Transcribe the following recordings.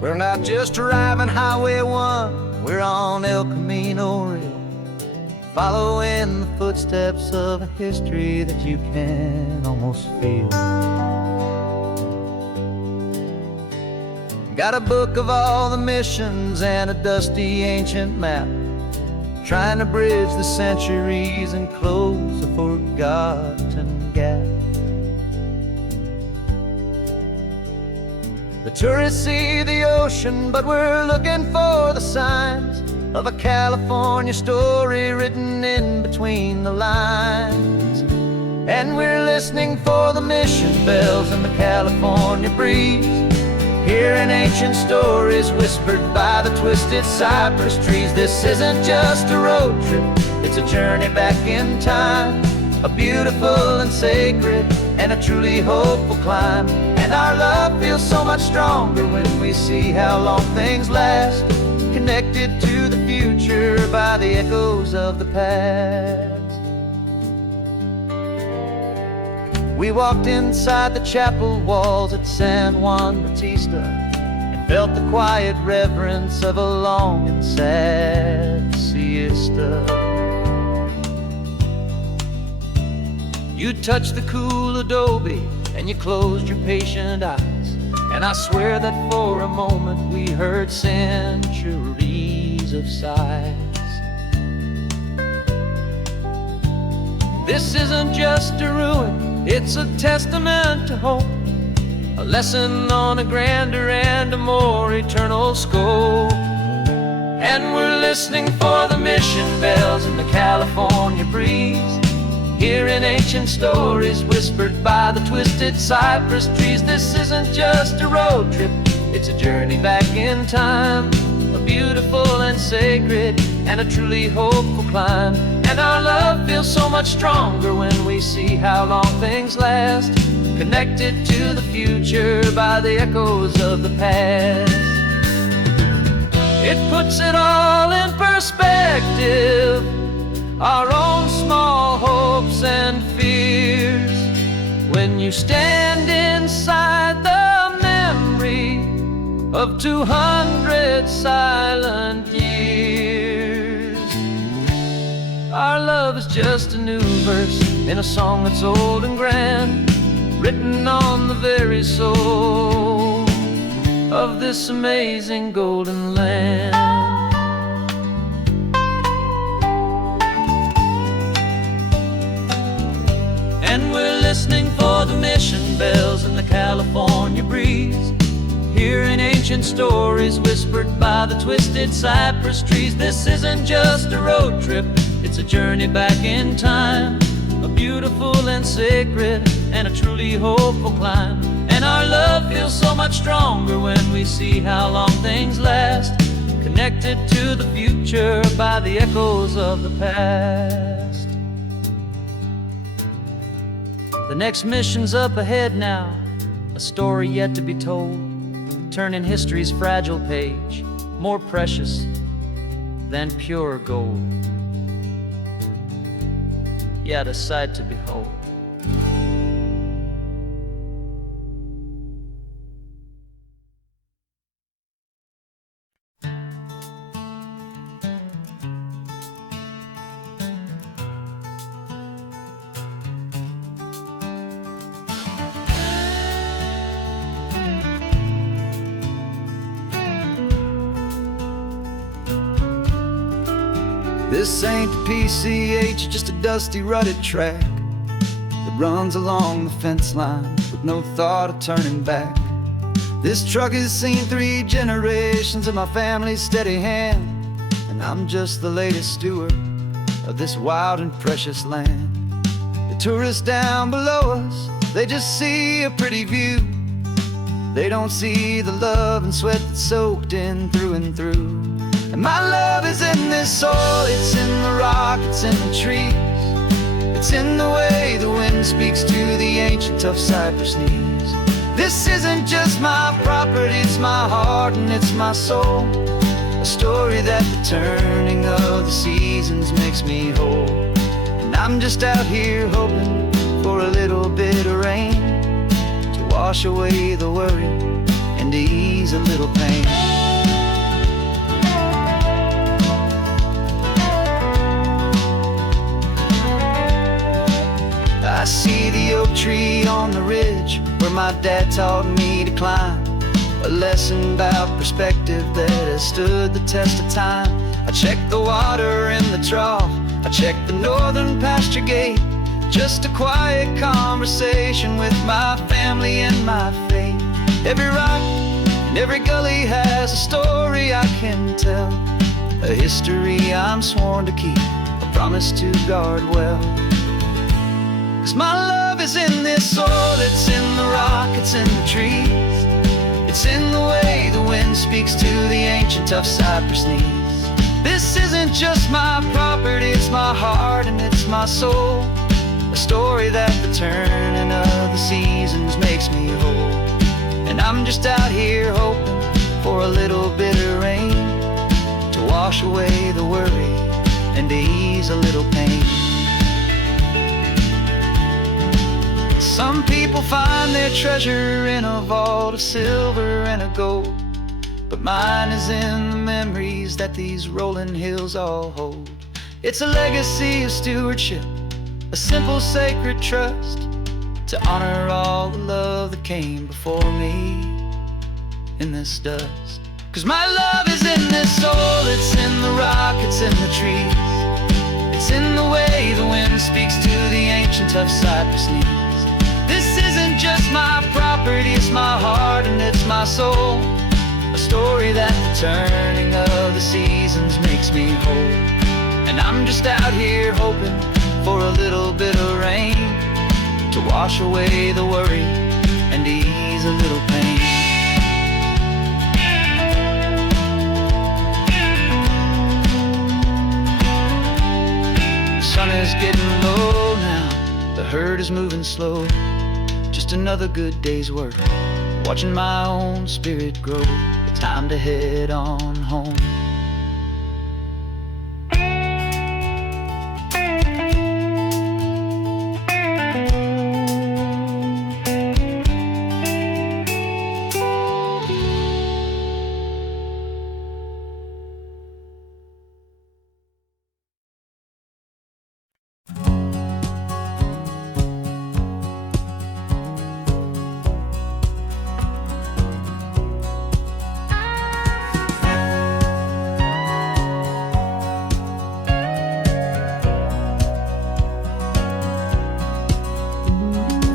We're not just driving Highway 1, we're on El Camino Real, following the footsteps of a history that you can almost feel. Got a book of all the missions and a dusty ancient map, trying to bridge the centuries and close a forgotten gap. The tourists see the ocean, but we're looking for the signs of a California story written in between the lines. And we're listening for the mission bells in the California breeze, hearing ancient stories whispered by the twisted cypress trees. This isn't just a road trip, it's a journey back in time, a beautiful and sacred and a truly hopeful climb. And our love feels so much stronger when we see how long things last, connected to the future by the echoes of the past. We walked inside the chapel walls at San Juan Bautista and felt the quiet reverence of a long and sad siesta. You touched the cool adobe and you closed your patient eyes, and I swear that for a moment we heard centuries of sighs. This isn't just a ruin, it's a testament to hope, a lesson on a grander and a more eternal scope. And we're listening for the mission bells in the California breeze, hearing ancient stories whispered by the twisted cypress trees. This isn't just a road trip, it's a journey back in time, a beautiful and sacred and a truly hopeful climb. And our love feels so much stronger when we see how long things last, connected to the future by the echoes of the past. It puts it all in perspective, our own small hopes and fears, when you stand inside the memory of 200 silent years. Our love is just a new verse in a song that's old and grand, written on the very soul of this amazing golden land. And we're listening for the mission bells in the California breeze, hearing ancient stories whispered by the twisted cypress trees. This isn't just a road trip, it's a journey back in time, a beautiful and sacred and a truly hopeful climb. And our love feels so much stronger when we see how long things last, connected to the future by the echoes of the past. The next mission's up ahead now, a story yet to be told, turning history's fragile page more precious than pure gold. Yet a sight to behold. This ain't the PCH, just a dusty, rutted track that runs along the fence line with no thought of turning back. This truck has seen 3 generations of my family's steady hand, and I'm just the latest steward of this wild and precious land. The tourists down below us, they just see a pretty view. They don't see the love and sweat that's soaked in through and through. And my love is in this soil, it's in the rock, it's in the trees, it's in the way the wind speaks to the ancient tough cypress knees. This isn't just my property, it's my heart and it's my soul, a story that the turning of the seasons makes me whole. And I'm just out here hoping for a little bit of rain to wash away the worry and and ease a little pain. I see the oak tree on the ridge where my dad taught me to climb, a lesson about perspective that has stood the test of time. I check the water in the trough, I check the northern pasture gate, just a quiet conversation with my family and my faith. Every rock and every gully has a story I can tell, a history I'm sworn to keep, a promise to guard well. 'Cause my love is in this soil, it's in the rock, it's in the trees, it's in the way the wind speaks to the ancient tough cypress knees. This isn't just my property, it's my heart and it's my soul, a story that the turning of the seasons makes me whole. And I'm just out here hoping for a little bit of rain to wash away the worry and to ease a little pain. Some people find their treasure in a vault of silver and of gold, but mine is in the memories that these rolling hills all hold. It's a legacy of stewardship, a simple sacred trust, to honor all the love that came before me in this dust. 'Cause my love is in this soil, it's in the rock, it's in the trees, it's in the way the wind speaks to the ancient tough cypress knees. This isn't just my property, it's my heart and it's my soul, a story that the turning of the seasons makes me whole. And I'm just out here hoping for a little bit of rain to wash away the worry and ease a little pain. The sun is getting low now, the herd is moving slow, just another good day's work, watching my own spirit grow. Time to head on home.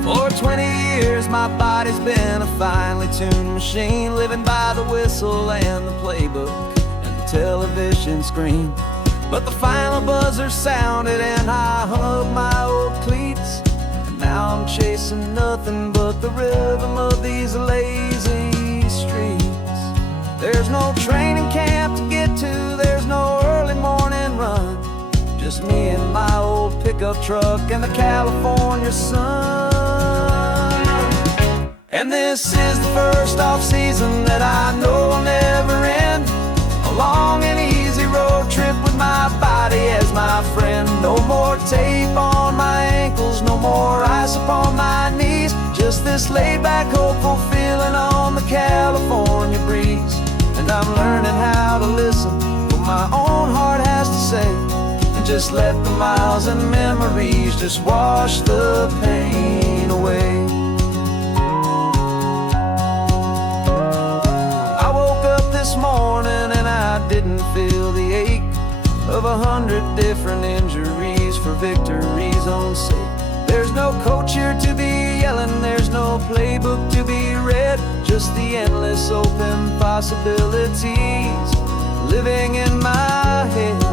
For 20 years my body's been a finely tuned machine, living by the whistle and the playbook and the television screen. But the final buzzer sounded and I hung up my old cleats, and now I'm chasing nothing but the rhythm of these lazy streets. There's no training camp to get to, there's no early morning run, just me and my old pickup truck and the California sun. And this is the first off-season that I know will never end, a long and easy road trip with my body as my friend. No more tape on my ankles, no more ice upon my knees, just this laid-back, hopeful feeling on the California breeze. And I'm learning how to listen what my own heart has to say, and just let the miles and memories just wash the pain away. This morning and I didn't feel the ache of 100 different injuries for victory's own sake. There's no coach here to be yelling, there's no playbook to be read, just the endless open possibilities living in my head.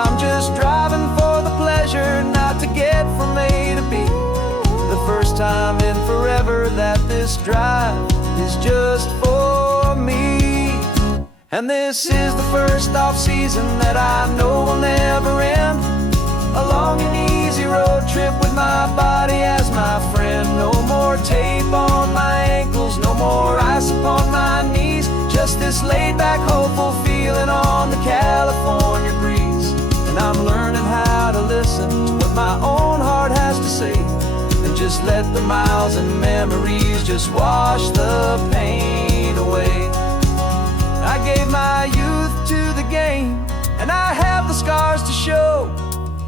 I'm just driving for the pleasure, not to get from A to B, the first time in forever that this drive is just for me. And this is the first off-season that I know will never end, a long and easy road trip with my body as my friend. No more tape on my ankles, no more ice upon my knees, just this laid-back, hopeful feeling on the California breeze. And I'm learning how to listen to what my own heart has to say, and just let the miles and memories just wash the pain away. I gave my youth to the game, and I have the scars to show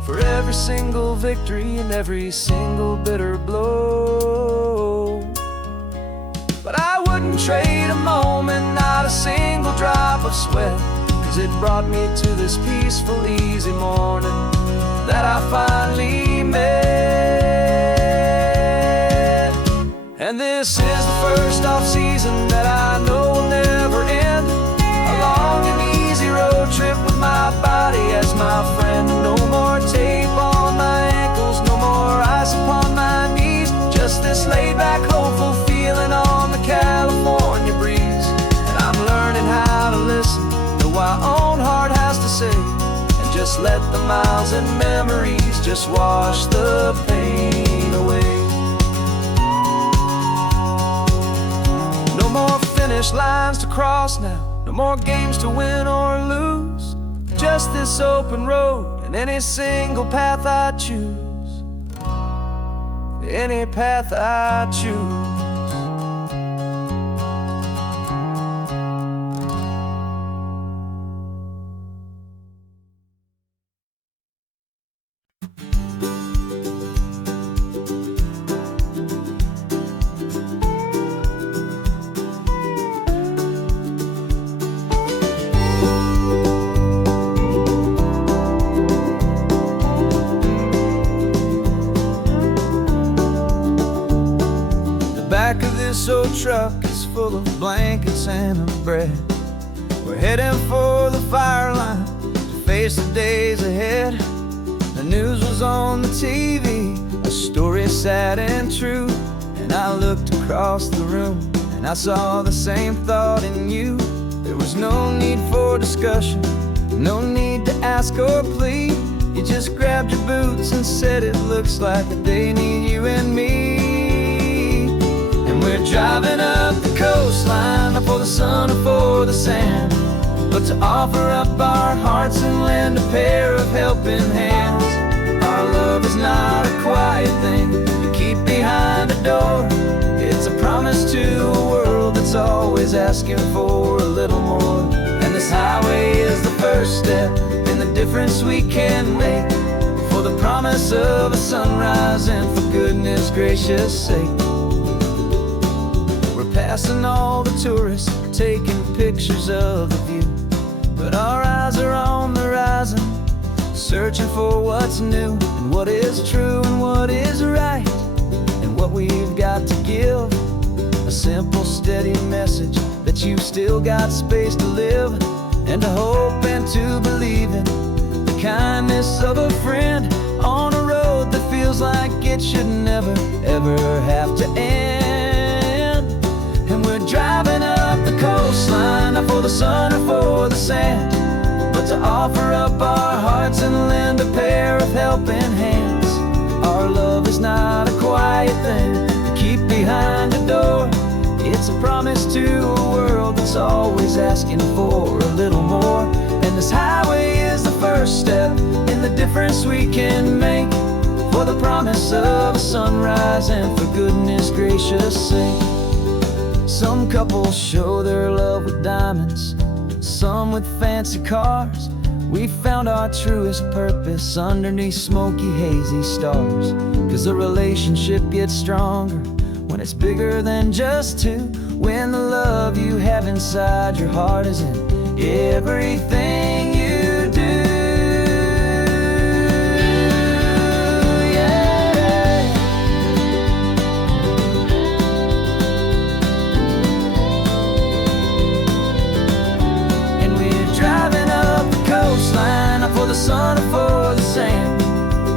for every single victory and every single bitter blow. But I wouldn't trade a moment, not a single drop of sweat, 'cause it brought me to this peaceful, easy morning that I finally met. And this is the first off-season that I know will never end. A long and easy road trip with my body as my friend. No more tape on my ankles, no more ice upon my knees. Just this laid-back, hopeful feeling on the California breeze. And I'm learning how to listen to what my own heart has to say, and just let the miles and memories just wash the pain away. No more finish lines to cross now, no more games to win or lose. Just this open road and any single path I choose. Any path I choose. Back of this old truck is full of blankets and of bread. We're heading for the fire line to face the days ahead. The news was on the TV, a story sad and true. And I looked across the room and I saw the same thought in you. There was no need for discussion, no need to ask or plead. You just grabbed your boots and said it looks like they need you and me. We're driving up the coastline, not for the sun or for the sand, but to offer up our hearts and lend a pair of helping hands. Our love is not a quiet thing you keep behind a door. It's a promise to a world that's always asking for a little more. And this highway is the first step in the difference we can make, for the promise of a sunrise and for goodness gracious sake. Passing all the tourists, taking pictures of the view, but our eyes are on the horizon, searching for what's new and what is true and what is right, and what we've got to give. A simple, steady message that you've still got space to live, and to hope and to believe in the kindness of a friend on a road that feels like it should never, ever have to end. Driving up the coastline, not for the sun or for the sand, but to offer up our hearts and lend a pair of helping hands. Our love is not a quiet thing to keep behind a door. It's a promise to a world that's always asking for a little more. And this highway is the first step in the difference we can make, for the promise of a sunrise and for goodness gracious sake. Some couples show their love with diamonds, some with fancy cars. We found our truest purpose underneath smoky, hazy stars. 'Cause the relationship gets stronger when it's bigger than just two, when the love you have inside your heart is in everything you do. For the sun or for the sand,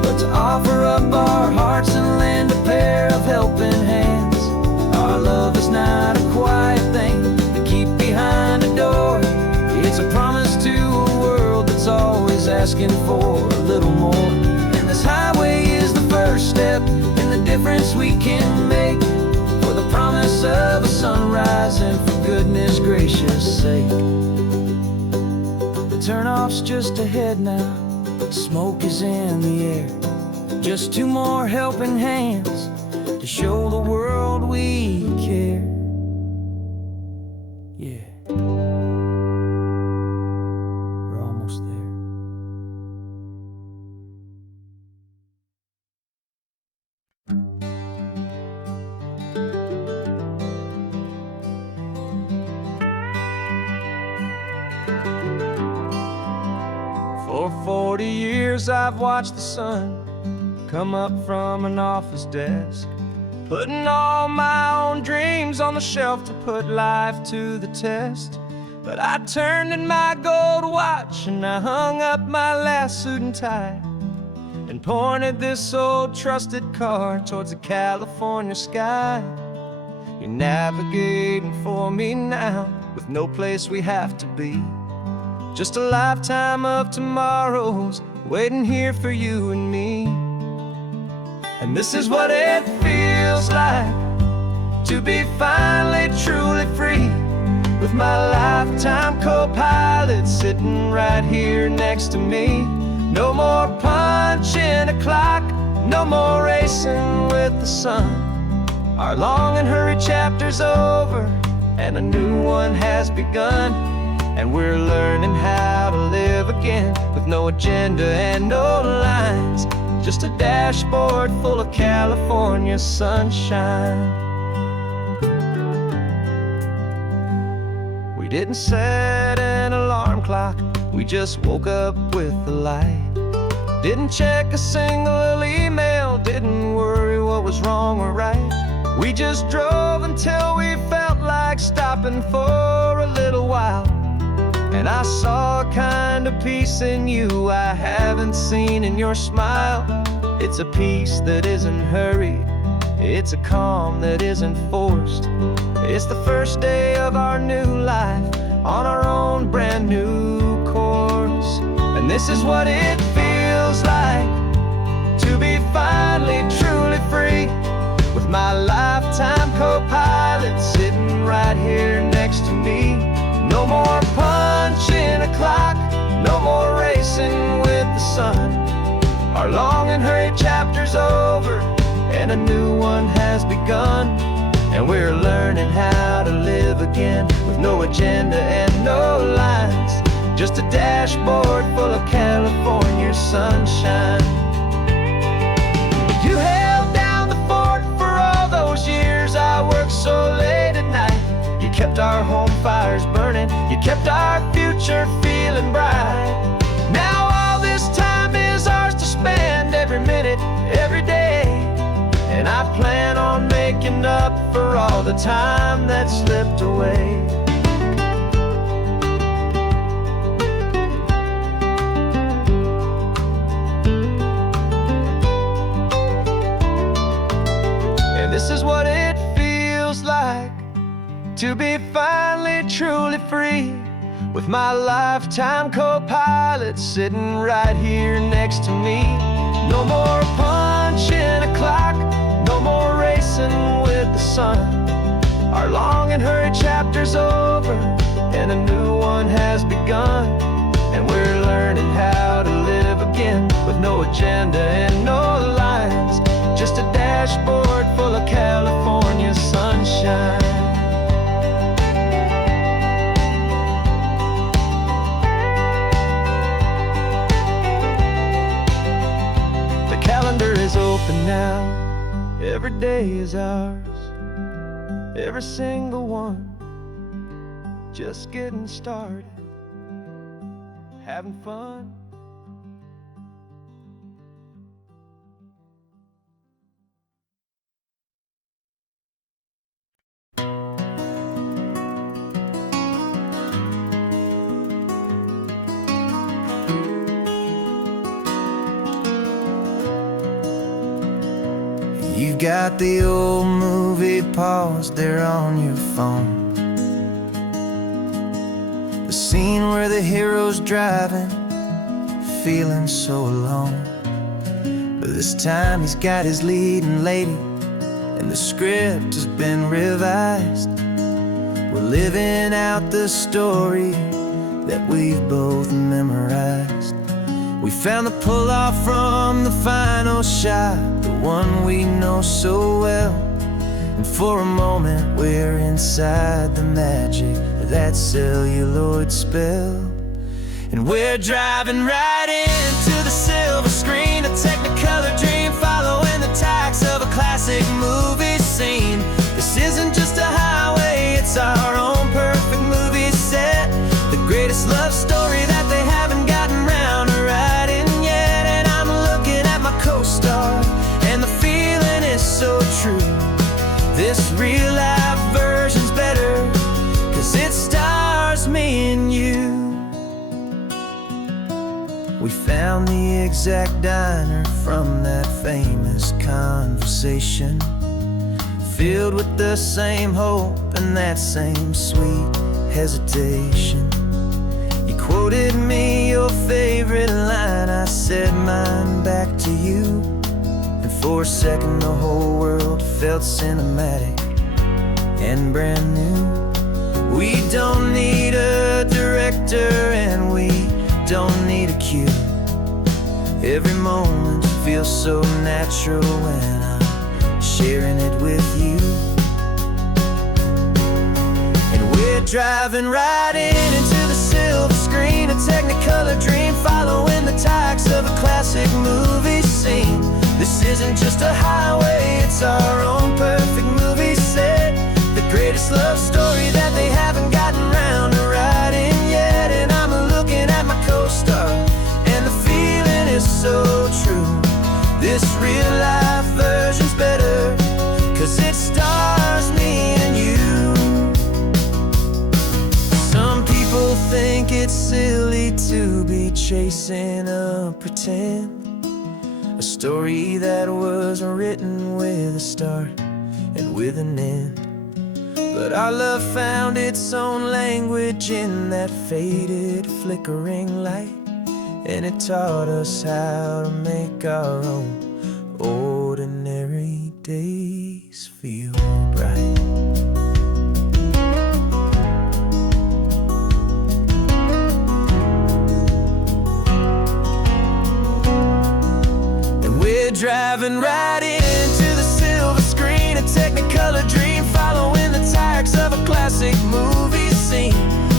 but to offer up our hearts and lend a pair of helping hands. Our love is not a quiet thing to keep behind a door. It's a promise to a world that's always asking for a little more. And this highway is the first step in the difference we can make, for the promise of a sunrise and for goodness gracious sake. Turnoff's just ahead now, smoke is in the air. Just two more helping hands to show the world we care. 40 years I've watched the sun come up from an office desk, putting all my own dreams on the shelf to put life to the test. But I turned in my gold watch and I hung up my last suit and tie, and pointed this old trusted car towards the California sky. You're navigating for me now, with no place we have to be, just a lifetime of tomorrows waiting here for you and me. And this is what it feels like to be finally truly free, with my lifetime co-pilot sitting right here next to me. No more punching a clock, no more racing with the sun. Our long and hurried chapter's over and a new one has begun. And we're learning how to live again, with no agenda and no lines, just a dashboard full of California sunshine. We didn't set an alarm clock, we just woke up with the light. Didn't check a single email, didn't worry what was wrong or right. We just drove until we felt like stopping for a little while. And I saw a kind of peace in you I haven't seen in your smile. It's a peace that isn't hurried, it's a calm that isn't forced. It's the first day of our new life on our own brand new course. And this is what it feels like to be finally truly free, with my lifetime co-pilot sitting right here next to me. No more punching a clock, no more racing with the sun. Our long and hurried chapter's over and a new one has begun. And we're learning how to live again, with no agenda and no lines, just a dashboard full of California sunshine. You held down the fort for all those years I worked so late at night. You kept our home fires burning, you kept our future feeling bright. Now all this time is ours to spend, every minute, every day. And I plan on making up for all the time that slipped away. And this is what it feels like to be finally truly free, with my lifetime co-pilot sitting right here next to me. No more punching a clock, no more racing with the sun. Our long and hurried chapter's over and a new one has begun. And we're learning how to live again, with no agenda and no lines, just a dashboard full of California sunshine. Calendar is open now, every day is ours, every single one, just getting started, having fun. You've got the old movie paused there on your phone, the scene where the hero's driving, feeling so alone. But this time he's got his leading lady, and the script has been revised. We're living out the story that we've both memorized. We found the pull-off from the final shot, the one we know so well. And for a moment we're inside the magic of that celluloid spell. And we're driving right into the silver screen, a technicolor dream, following the tacks of a classic movie scene. This isn't just a highway, it's our own perfect movie set, the greatest love story that they haven't gotten round to writing exact diner from that famous conversation, filled with the same hope and that same sweet hesitation. You quoted me your favorite line, I said mine back to you, and for a second the whole world felt cinematic and brand new. We don't need a director and we don't need a cue. Every moment feels so natural when I'm sharing it with you. And we're driving right into the silver screen, a technicolor dream, following the tacks of a classic movie scene. This isn't just a highway, it's our own perfect movie set, the greatest love story that they haven't gotten round to writing yet. And I'm looking at my co-star, and the feeling is so true. This real life version's better, 'cause it stars me and you. Some people think it's silly to be chasing a pretend, a story that was written with a start and with an end. But our love found its own language in that faded, flickering light, and it taught us how to make our own ordinary days feel bright. And we're driving right into the silver screen, a technicolor dream, following the tacks of a classic movie scene.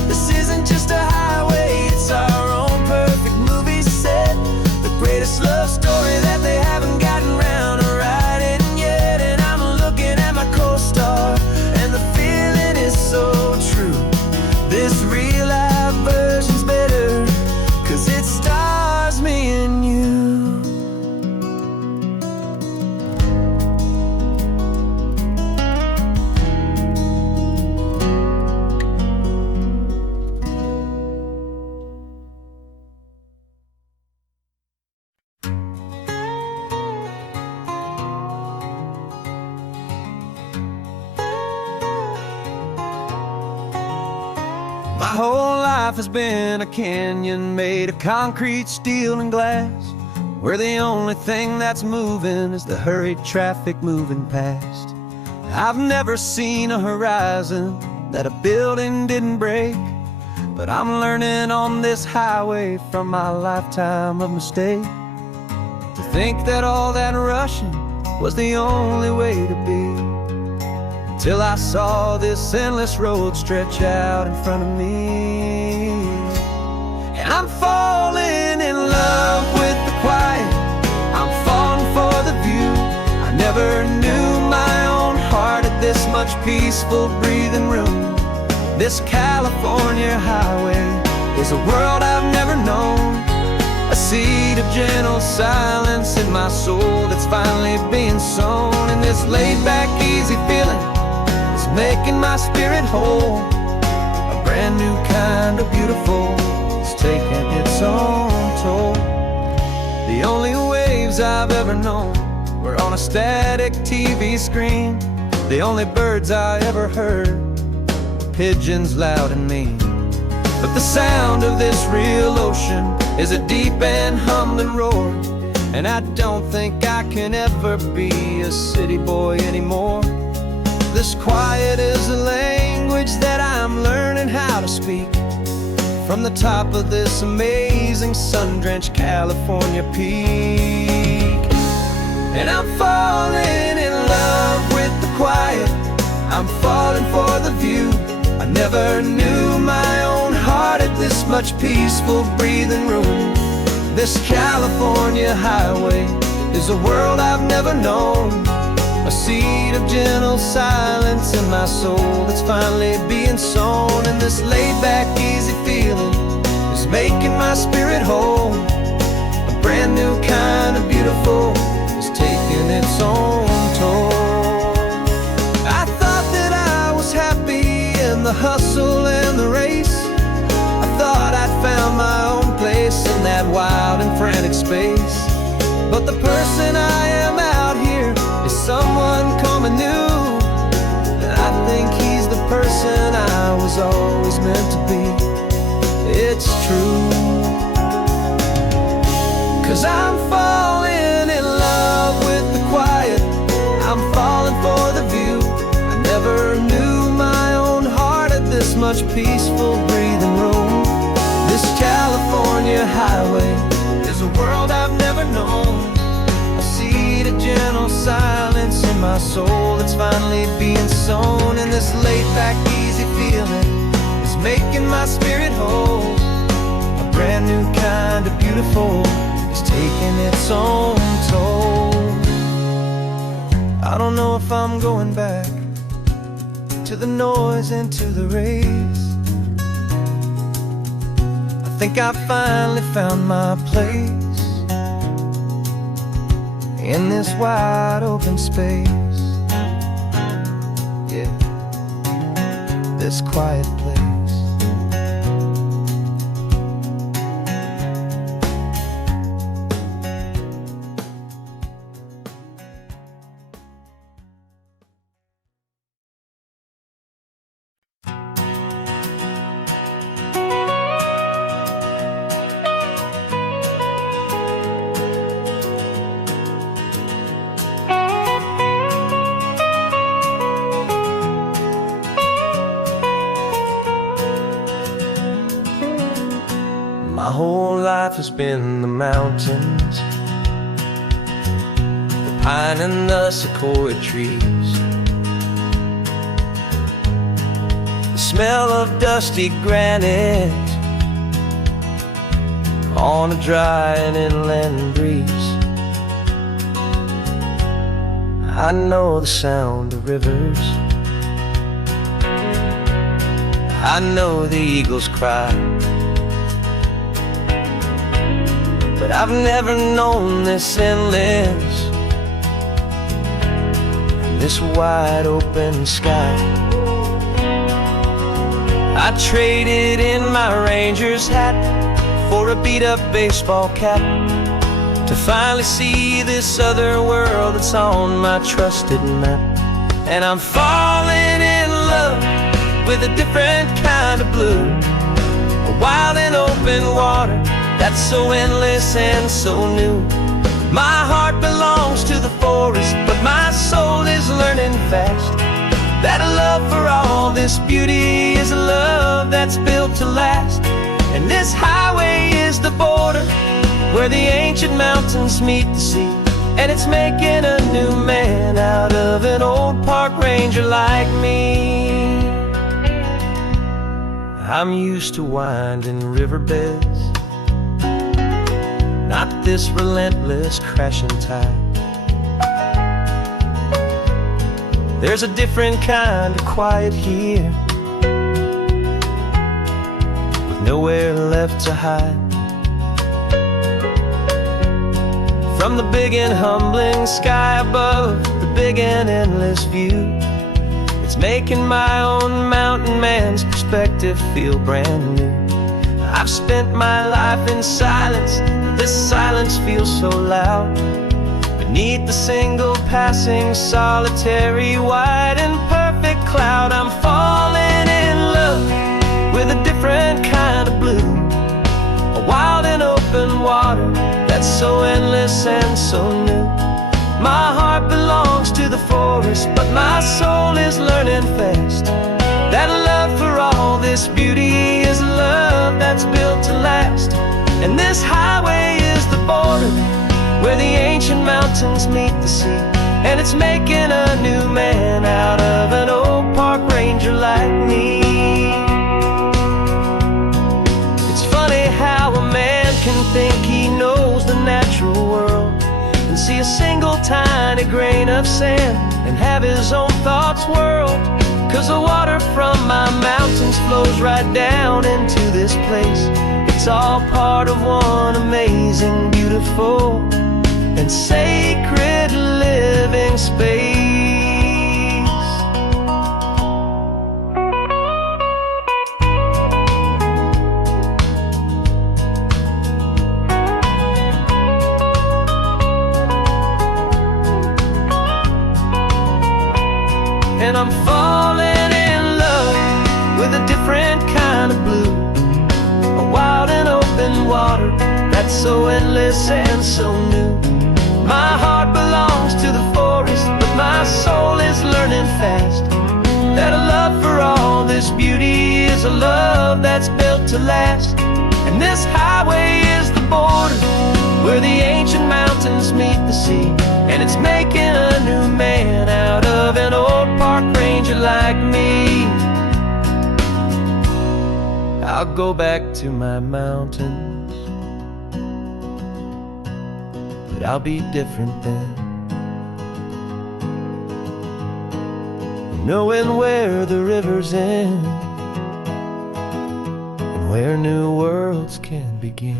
This isn't just a highway, it's our own perfect movie set, the greatest love story that they haven't gotten round to writing yet. And I'm looking at my co-star, and the feeling is so true. This real life version's better, 'cause it stars me and you. My whole life has been a canyon made of concrete, steel, and glass, where the only thing that's moving is the hurried traffic moving past. I've never seen a horizon that a building didn't break, but I'm learning on this highway from my lifetime of mistakes to think that all that rushing was the only way to be. Till I saw this endless road stretch out in front of me, and I'm falling in love with the quiet, I'm falling for the view. I never knew my own heart had this much peaceful breathing room. This California highway is a world I've never known, a seed of gentle silence in my soul that's finally being sown. And this laid-back, easy feeling making my spirit whole, a brand new kind of beautiful is taking its own toll. The only waves I've ever known were on a static TV screen. The only birds I ever heard were pigeons loud and mean. But the sound of this real ocean is a deep and humbling roar, and I don't think I can ever be a city boy anymore. This quiet is a language that I'm learning how to speak from the top of this amazing sun-drenched California peak. And I'm falling in love with the quiet, I'm falling for the view. I never knew my own heart had this much peaceful breathing room. This California highway is a world I've never known, a seed of gentle silence in my soul that's finally being sown. And this laid-back, easy feeling is making my spirit whole, a brand new kind of beautiful is taking its own toll. I thought that I was happy in the hustle and the race, I thought I'd found my own place in that wild and frantic space. But the person I am out here is someone coming new, and I think he's the person I was always meant to be. It's true, 'cause I'm falling in love with the quiet. I'm falling for the view. I never knew my own heart had this much peaceful breathing room. This California highway is a world I've never known. I see the gentle silence in my soul that's finally being sown, and this laid-back, easy feeling is making my spirit whole. A brand new kind of beautiful is taking its own toll. I don't know if I'm going back to the noise and to the race. I think I finally found my place in this wide open space. Yeah, this quiet place. My whole life has been the mountains, the pine and the sequoia trees, the smell of dusty granite on a dry and inland breeze. I know the sound of rivers, I know the eagles cry, but I've never known this endless, this wide open sky. I traded in my Ranger's hat for a beat-up baseball cap to finally see this other world that's on my trusted map. And I'm falling in love with a different kind of blue, a wild and open water that's so endless and so new. My heart belongs to the forest, but my soul is learning fast that a love for all this beauty is a love that's built to last. And this highway is the border where the ancient mountains meet the sea, and it's making a new man out of an old park ranger like me. I'm used to winding riverbeds, not this relentless crashing tide. There's a different kind of quiet here, with nowhere left to hide. From the big and humbling sky above, the big and endless view, it's making my own mountain man's perspective feel brand new. I've spent my life in silence, this silence feels so loud. Beneath the single passing solitary white and perfect cloud, I'm falling in love with a different kind of blue, a wild and open water that's so endless and so new. My heart belongs to the forest, but my soul is learning fast that love for all this beauty is a love that's built to last. And this highway is the border where the ancient mountains meet the sea, and it's making a new man out of an old park ranger like me. It's funny how a man can think he knows the natural world and see a single tiny grain of sand and have his own thoughts whirled. 'Cause the water from my mountains flows right down into this place. It's all part of one amazing, beautiful, and sacred living space. and I'm falling in love with a different kind of blue. A wild and open water that's so endless and so new. My heart belongs to the forest, but my soul is learning fast that a love for all this beauty is a love that's built to last. And this highway is the border where the ancient mountains meet the sea, and it's making a new man out of an old park ranger like me. I'll go back to my mountains, but I'll be different then, knowing where the rivers end and where new worlds can begin.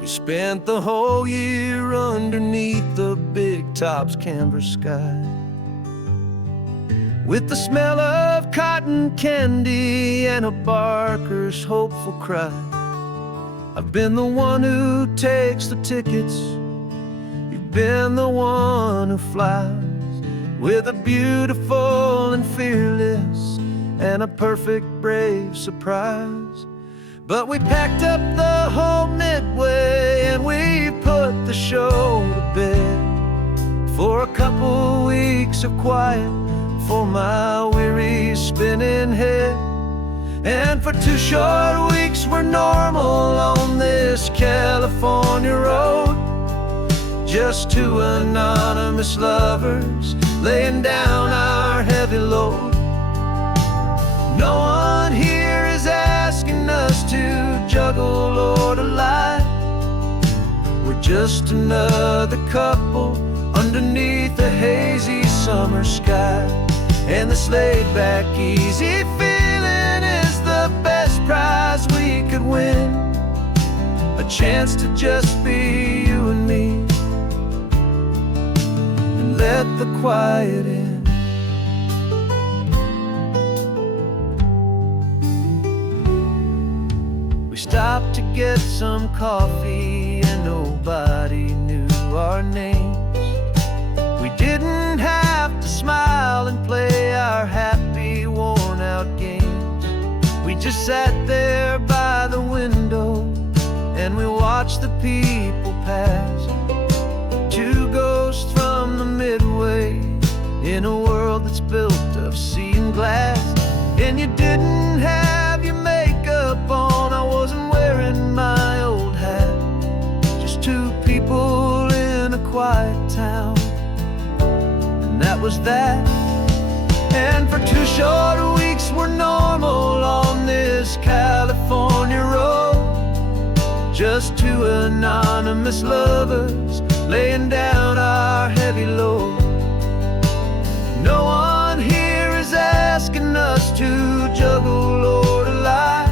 We spent the whole year underneath the big top's canvas sky, with the smell of cotton candy and a barker's hopeful cry. I've been the one who takes the tickets, you've been the one who flies, with a beautiful and fearless and a perfect brave surprise. But we packed up the whole Midway and we put the show to bed for a couple weeks of quiet for my weary spinning head. And for 2 short weeks we're normal on this California road, just 2 anonymous lovers laying down our heavy load. No one here is asking us to juggle or to lie. We're just another couple underneath a hazy summer sky. And this laid-back, easy feeling is the best prize we could win, a chance to just be you and me, and let the quiet in. We stopped to get some coffee and nobody knew our names. We didn't have to smile and play our happy, worn-out games. We just sat there by the window and we watched the people pass, 2 ghosts from the Midway in a world that's built of sea and glass. And you didn't have your makeup on, I wasn't wearing my old hat, just 2 people in a quiet town, and that was that. And for 2 short weeks we're normal on this California road, just 2 anonymous lovers laying down our heavy load. No one here is asking us to juggle or to lie.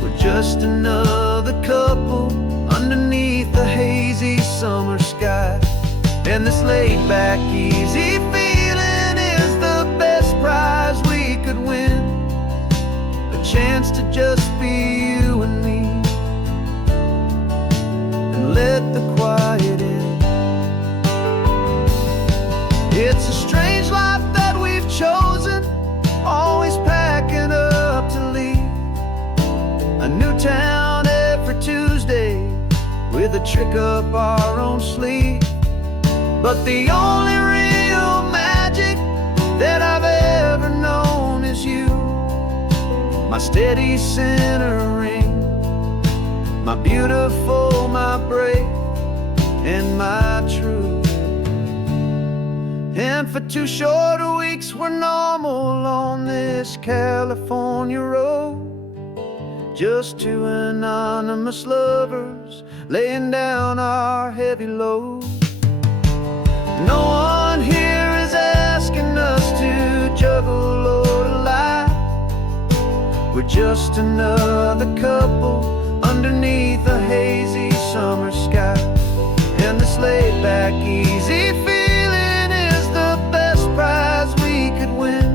We're just another couple underneath the hazy summer sky. And this laid-back, easy feeling is the best prize we could win, a chance to just be you and me, and let the quiet in. It's a strange life that we've chosen, always packing up to leave a new town every Tuesday with a trick up our own sleeve. But the only real magic that I've ever known is you, my steady centering, my beautiful, my brave, and my true. And for 2 short weeks we're normal on this California road, just 2 anonymous lovers laying down our heavy load. No one here is asking us to juggle or to lie. We're just another couple underneath a hazy summer sky. And this laid-back, easy feeling is the best prize we could win,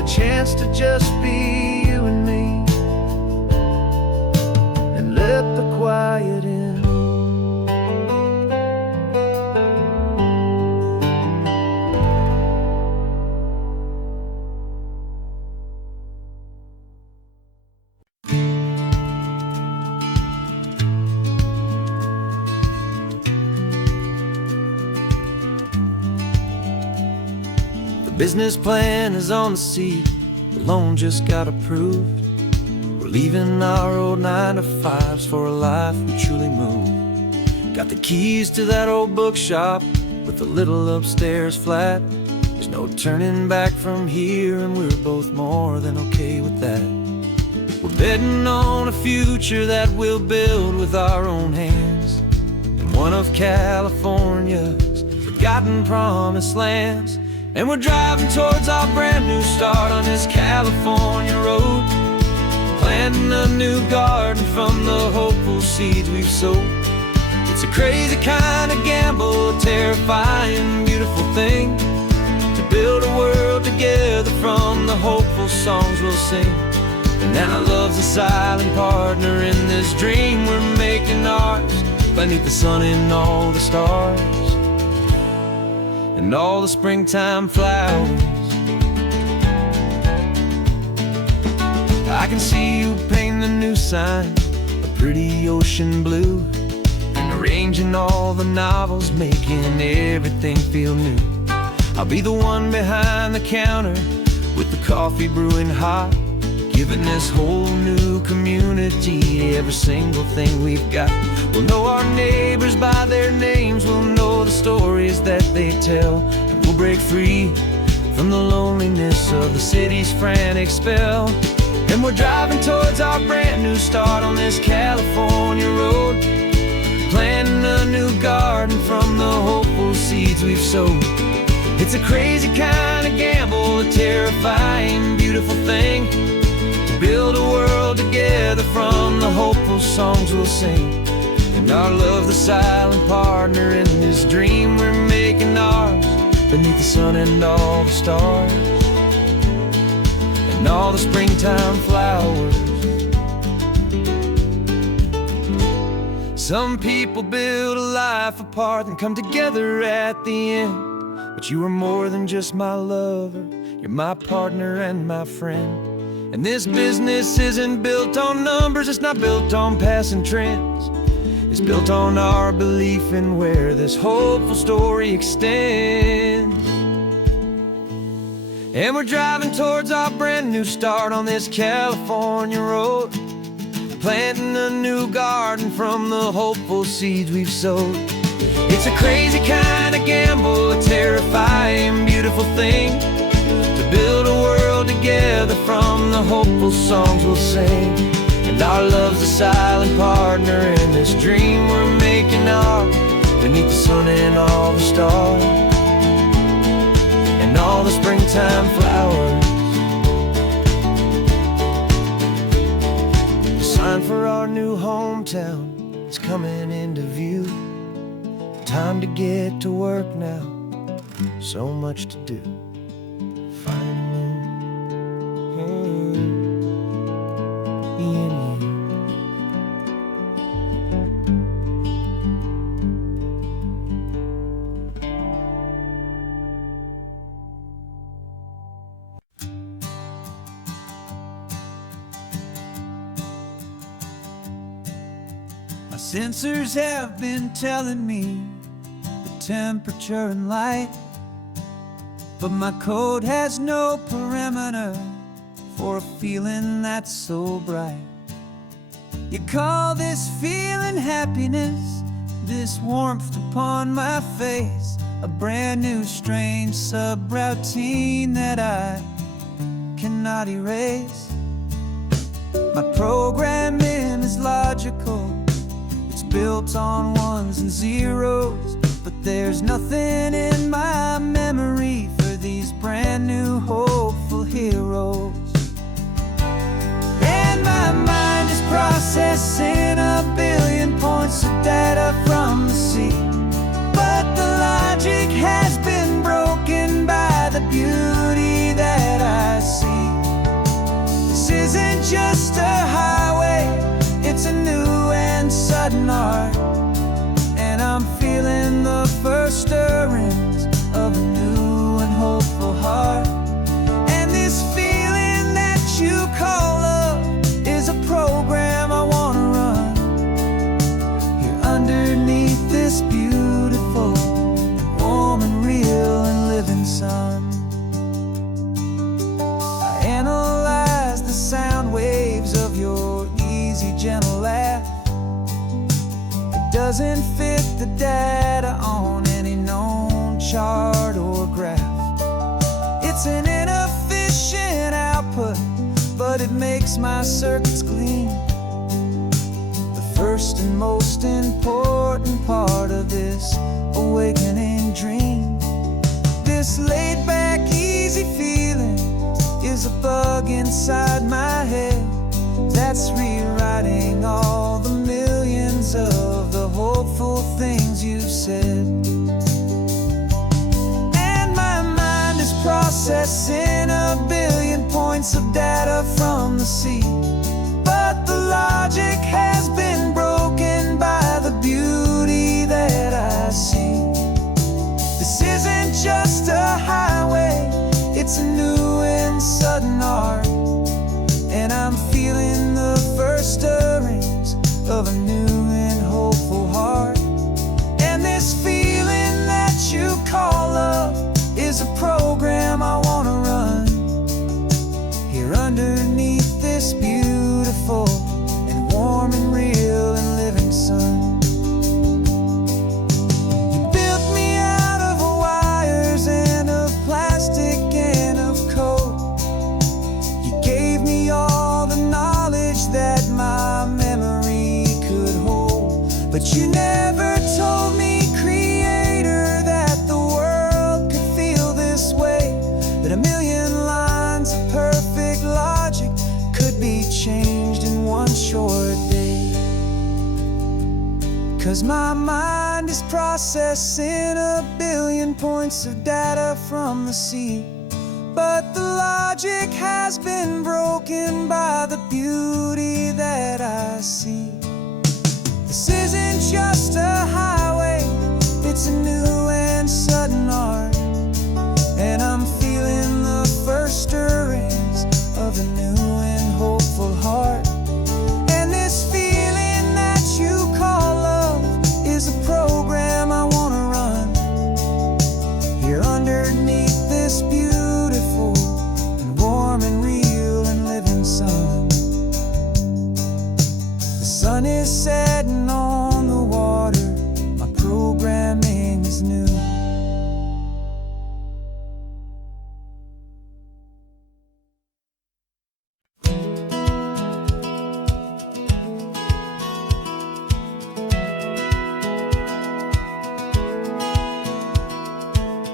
a chance to just be business plan is on the seat, the loan just got approved. We're leaving our old 9-to-5s for a life we truly moved. Got the keys to that old bookshop with the little upstairs flat. There's no turning back from here, and we're both more than okay with that. We're betting on a future that we'll build with our own hands in one of California's forgotten promised lands. And we're driving towards our brand new start on this California road, planting a new garden from the hopeful seeds we've sowed. It's a crazy kind of gamble, a terrifying, beautiful thing, to build a world together from the hopeful songs we'll sing. And now love's a silent partner in this dream we're making ours, beneath the sun and all the stars and all the springtime flowers. I can see you painting a new sign, a pretty ocean blue, and arranging all the novels, making everything feel new. I'll be the one behind the counter with the coffee brewing hot, giving this whole new community every single thing we've got. We'll know our neighbors by their names, we'll know the stories that they tell, and we'll break free from the loneliness of the city's frantic spell. And we're driving towards our brand new start on this California road, planting a new garden from the hopeful seeds we've sowed. It's a crazy kind of gamble, a terrifying, beautiful thing, to build a world together from the hopeful songs we'll sing. And our love's the silent partner in this dream we're making ours, beneath the sun and all the stars and all the springtime flowers. Some people build a life apart and come together at the end, but you are more than just my lover, you're my partner and my friend. And this business isn't built on numbers, it's not built on passing trends. It's built on our belief in where this hopeful story extends. And we're driving towards our brand new start on this California road, planting a new garden from the hopeful seeds we've sowed. It's a crazy kind of gamble, a terrifying, beautiful thing, to build a world together from the hopeful songs we'll sing. And our love's a silent partner in this dream we're making ours, beneath the sun and all the stars and all the springtime flowers. The sign for our new hometown is coming into view. Time to get to work now, so much to do. Finding in you. My sensors have been telling me temperature and light, but my code has no perimeter for a feeling that's so bright. You call this feeling happiness, this warmth upon my face, a brand new strange subroutine that I cannot erase. My programming is logical, it's built on ones and zeros, but there's nothing in my memory for these brand new hopeful heroes. And my mind is processing a billion points of data from the sea, but the logic has been broken by the beauty that I see. This isn't just a highway, it's a new and sudden art, and I'm feeling the first stirrings of a new and hopeful heart. doesn't fit the data on any known chart or graph. It's an inefficient output, but it makes my circuits gleam. The first and most important part of this awakening dream. This laid-back, easy feeling is a bug inside my head that's rewriting all the millions of the hopeful things you said. And my mind is processing a billion points of data from the sea, but the logic has been broken by the beauty that I see. This isn't just a highway, it's a new and sudden art, and I'm feeling the first stirrings of a new and hopeful heart. And this feeling that you call love is a program I want to run here underneath this beautiful and warm and real and living sun. You built me out of wires and of plastic and of code. You gave me all the knowledge that my memory could hold, but you never told me, Creator, that the world could feel this way, that a million lines of perfect logic could be changed in one short day. 'Cause my mind is processing a billion points of data from the sea, but the logic has been broken by the beauty that I see. This isn't just a highway, it's a new and sudden art, and I'm feeling the first stirrings of a new and hopeful heart. And this feeling that you call love is a program I want to run here underneath this beautiful and warm and real and living sun. The sun is setting on the water, my programming is new.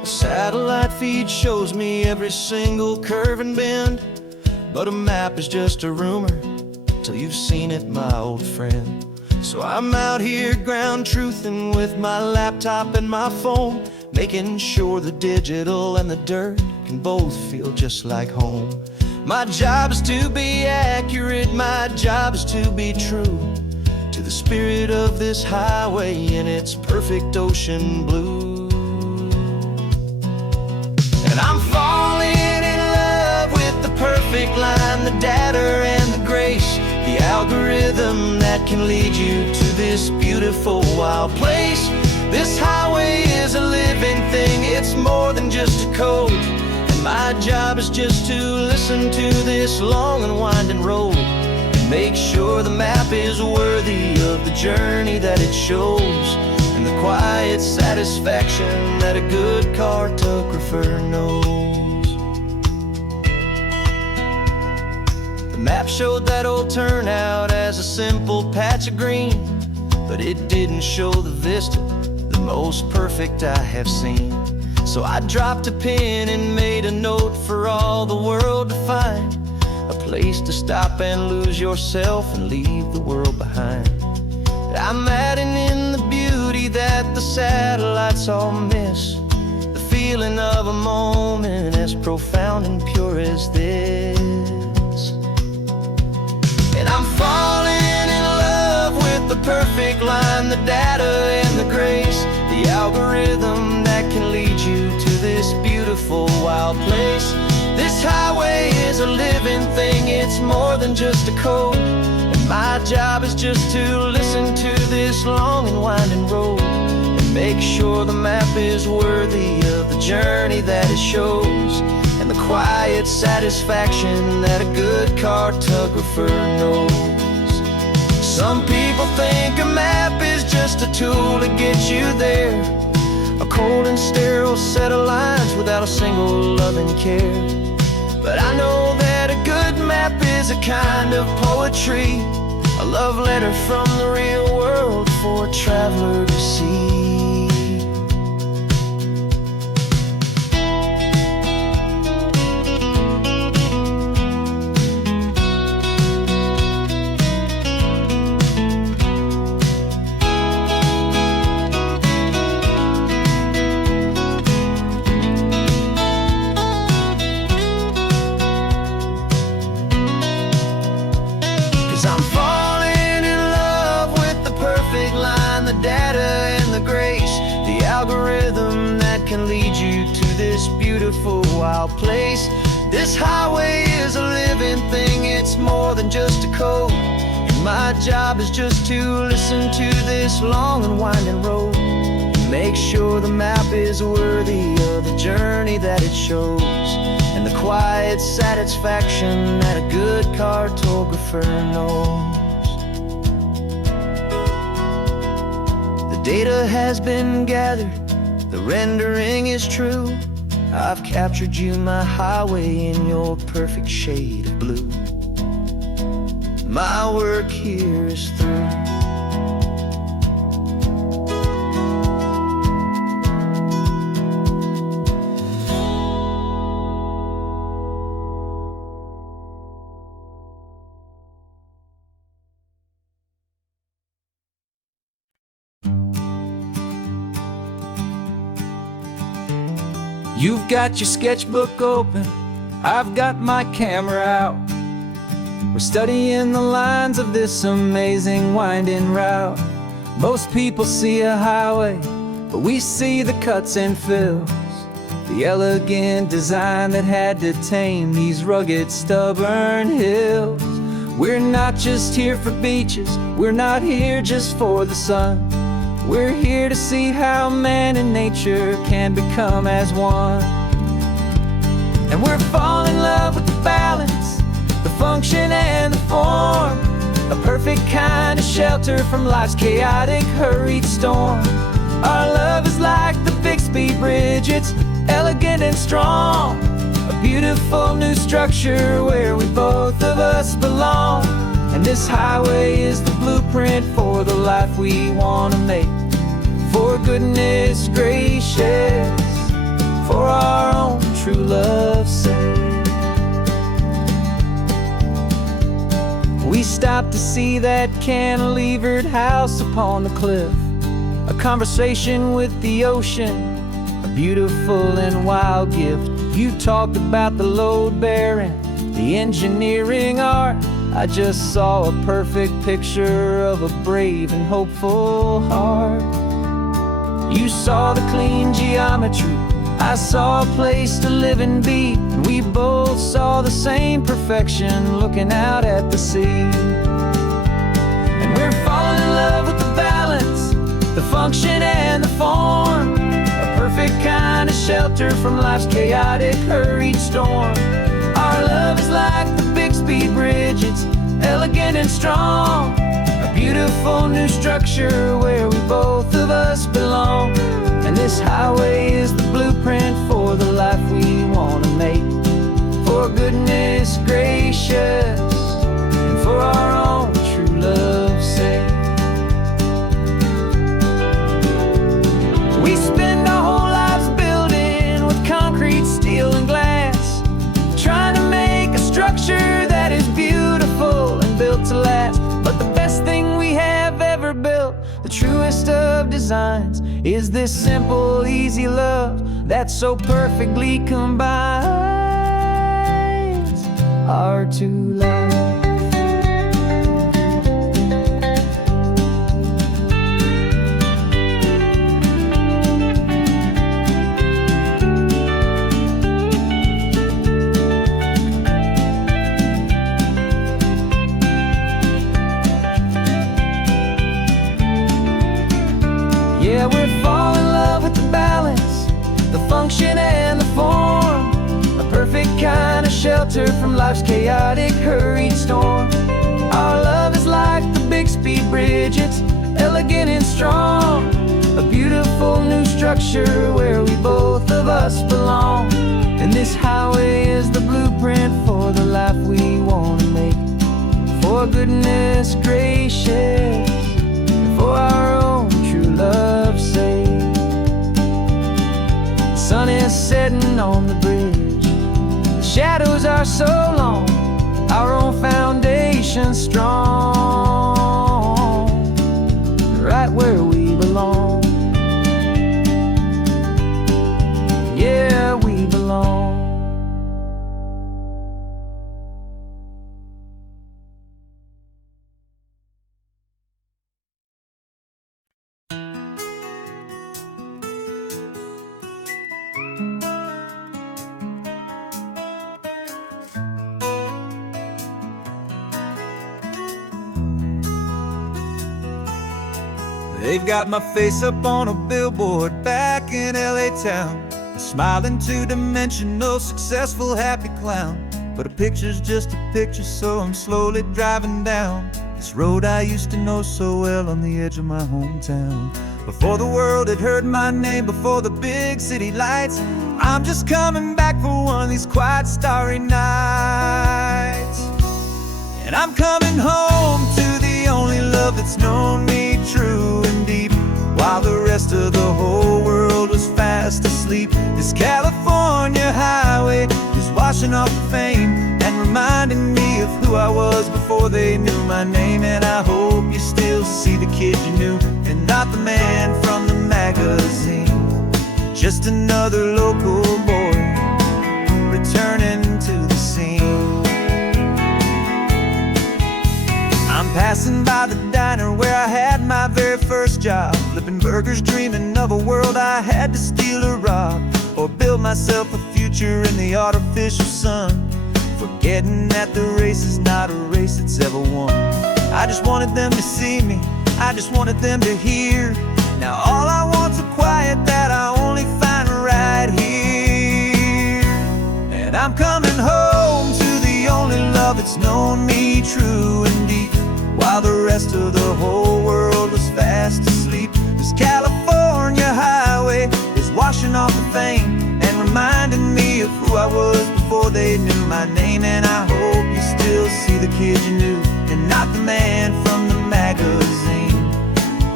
A satellite feed shows me every single curve and bend, but a map is just a rumor till you've seen it, my old friend. So I'm out here ground truthing with my laptop and my phone, making sure the digital and the dirt can both feel just like home. My job is to be accurate, my job is to be true to the spirit of this highway in its perfect ocean blue. And I'm falling in love with the perfect line, the data and the grace, the algorithm that can lead you to this beautiful wild place. This highway is a living thing, it's more than just a code, and my job is just to listen to this long and winding road and make sure the map is worthy of the journey that it shows, and the quiet satisfaction that a good cartographer knows. The map showed that old turnout as a simple patch of green, but it didn't show the vista, the most perfect I have seen. So I dropped a pin and made a note for all the world to find, a place to stop and lose yourself and leave the world behind. I'm adding in the beauty that the satellites all miss, the feeling of a moment as profound and pure as this. And I'm falling in love with the perfect line, the data and the grace, the algorithm that can lead you to this beautiful wild place. This highway is a living thing, it's more than just a code, and my job is just to listen to this long and winding road and make sure the map is worthy of the journey that it shows, and the quiet satisfaction that a good cartographer knows. Some people think a map is is just a tool to get you there. A cold and sterile set of lines without a single loving care. But I know that a good map is a kind of poetry, a love letter from the real world for a traveler to see. I'm falling in love with the perfect line, the data and the grace, the algorithm that can lead you to this beautiful wild place. This highway is a living thing, it's more than just a code. And my job is just to listen to this long and winding road, and make sure the map is worthy of the journey that it shows, and the quiet satisfaction that a good cartographer knows. The data has been gathered, the rendering is true. I've captured you, my highway, in your perfect shade of blue. My work here is through. You've got your sketchbook open, I've got my camera out. We're studying the lines of this amazing winding route. Most people see a highway, but we see the cuts and fills, the elegant design that had to tame these rugged, stubborn hills. We're not just here for beaches, we're not here just for the sun. We're here to see how man and nature can become as one. And we're falling in love with the balance, the function and the form, a perfect kind of shelter from life's chaotic, hurried storm. Our love is like the Bixby Bridge, it's elegant and strong, a beautiful new structure where we both of us belong. And this highway is the blueprint for the life we want to make. For goodness gracious, for our own true love's sake. We stopped to see that cantilevered house upon the cliff, a conversation with the ocean, a beautiful and wild gift. You talked about the load bearing, the engineering art. I just saw a perfect picture of a brave and hopeful heart. You saw the clean geometry, I saw a place to live and be, and we both saw the same perfection looking out at the sea. And we're falling in love with the balance, the function and the form, a perfect kind of shelter from life's chaotic, hurried storm. Our love is like the Bixby Bridge, it's elegant and strong, a beautiful new structure where we both of us belong. And this highway is the blueprint for the life we want to make. For goodness gracious, and for our own true love's sake. We spend our whole lives building with concrete, steel, and glass, trying to make a structure that is beautiful and built to last. But the best thing we have ever built, the truest of designs, is this simple, easy love that so perfectly combines our two lives. Yeah, we're falling in love with the balance, the function and the form, a perfect kind of shelter from life's chaotic, hurried storm. Our love is like the Bixby Bridge, it's elegant elegant and strong, a beautiful new structure where we both of us belong. And this highway is the blueprint for the life we want to make. For goodness gracious, and for our own true love's sake. The sun is setting on the bridge, the shadows are so long, our own foundation strong, right where we belong. Yeah, we belong. They've got my face up on a billboard back in LA town, a smiling two-dimensional, successful, happy clown. But a picture's just a picture, so I'm slowly driving down this road I used to know so well on the edge of my hometown. Before the world had heard my name, before the big city lights, I'm just coming back for one of these quiet, starry nights. And I'm coming home to the only love that's known me true and deep, while the rest of the whole world was fast asleep. This California highway is washing off the fame and reminding me of who I was before they knew my name. And I hope you still see the kid you knew, and not the man from the magazine. Just another local boy returning to the scene. I'm passing by the diner where I had my very first job, flipping burgers, dreaming of a world I had to steal or rob, or build myself a future in the artificial sun, forgetting that the race is not a race that's ever won. I just wanted them to see me, I just wanted them to hear. Now all I want's a quiet that I only find right here. And I'm coming home to the only love that's known me true and deep, while the rest of the whole world was fast asleep. This California highway is washing off the fame and reminding me of who I was before they knew my name. And I hope you still see the kid you knew, and not the man from the magazine.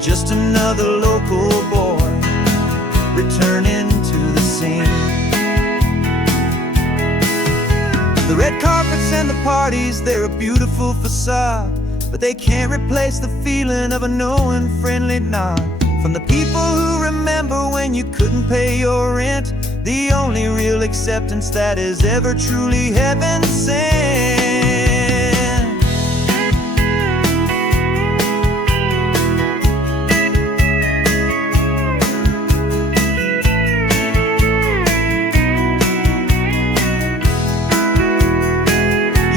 Just another local boy returning to the scene. The red carpets and the parties, they're a beautiful facade, but they can't replace the feeling of a knowing, friendly nod from the people who remember when you couldn't pay your rent, the only real acceptance that is ever truly heaven sent.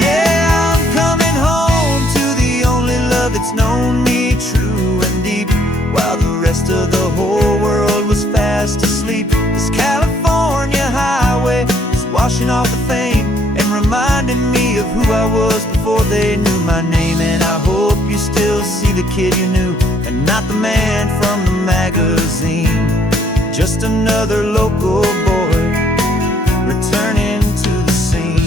Yeah, I'm coming home to the only love that's known me true and deep, while the rest of the whole world was fast asleep. This California highway is washing off the fame and reminding me of who I was before they knew my name. And I hope you still see the kid you knew, and not the man from the magazine. Just another local boy returning to the scene.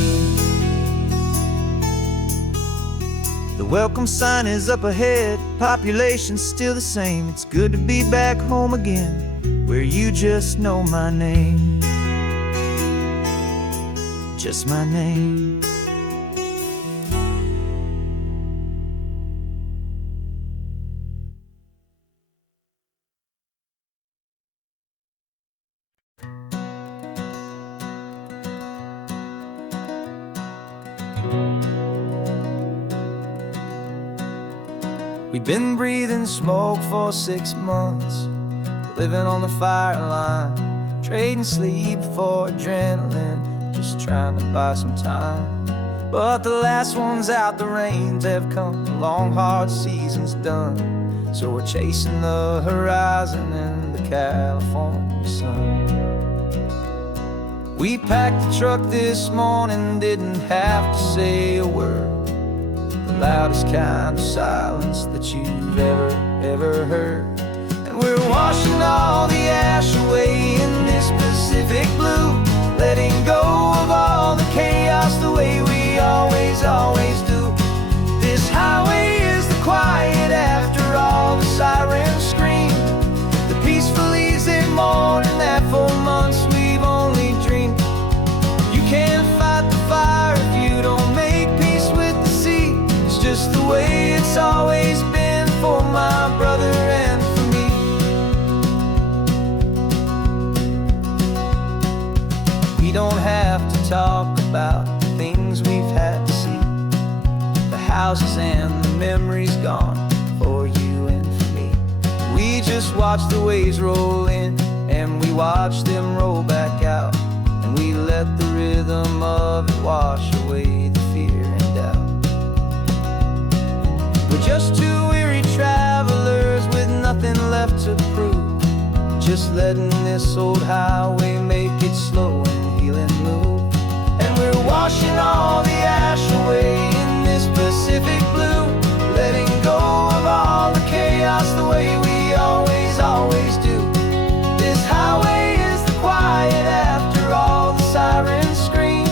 The welcome sign is up ahead, population's still the same. It's good to be back home again, where you just know my name. Just my name. We've been breathing smoke for 6 months, living on the fire line, trading sleep for adrenaline, just trying to buy some time. But the last one's out, the rains have come, the long hard season's done, so we're chasing the horizon in the California sun. We packed the truck this morning, didn't have to say a word. The loudest kind of silence that you've ever heard. And we're washing all the ash away in this Pacific blue, letting go of all the chaos the way we always do. This highway is the quiet after all the sirens scream, the peaceful easy morning that for months we've only dreamed. You can't fight the fire if you don't make peace with the sea. It's just the way it's always been for my brother and for me. We don't have to talk about the things we've had to see, the houses and the memories gone for you and for me. We just watch the waves roll in and we watch them roll back out, and we let the rhythm of it wash away the fear and doubt. We're just two weary travelers with nothing left to prove, just letting this old highway make it slow and heal and move. And we're washing all the ash away in this Pacific blue, letting go of all the chaos the way we always do. This highway is the quiet after all the sirens scream,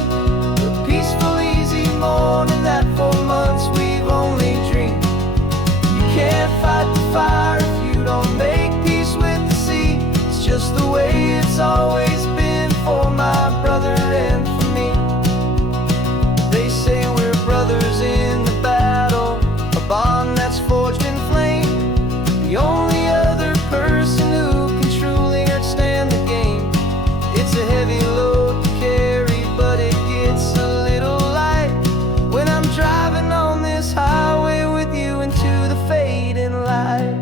the peaceful easy morning that for months we've only dreamed. You can't fight the fire if you don't make peace with the sea. It's just the way it's always been for my brother and for me. They say we're brothers in the battle, a bond that's forged in flame. The only other person who can truly understand the game. It's a heavy load to carry, but it gets a little light when I'm driving on this highway with you into the fading light.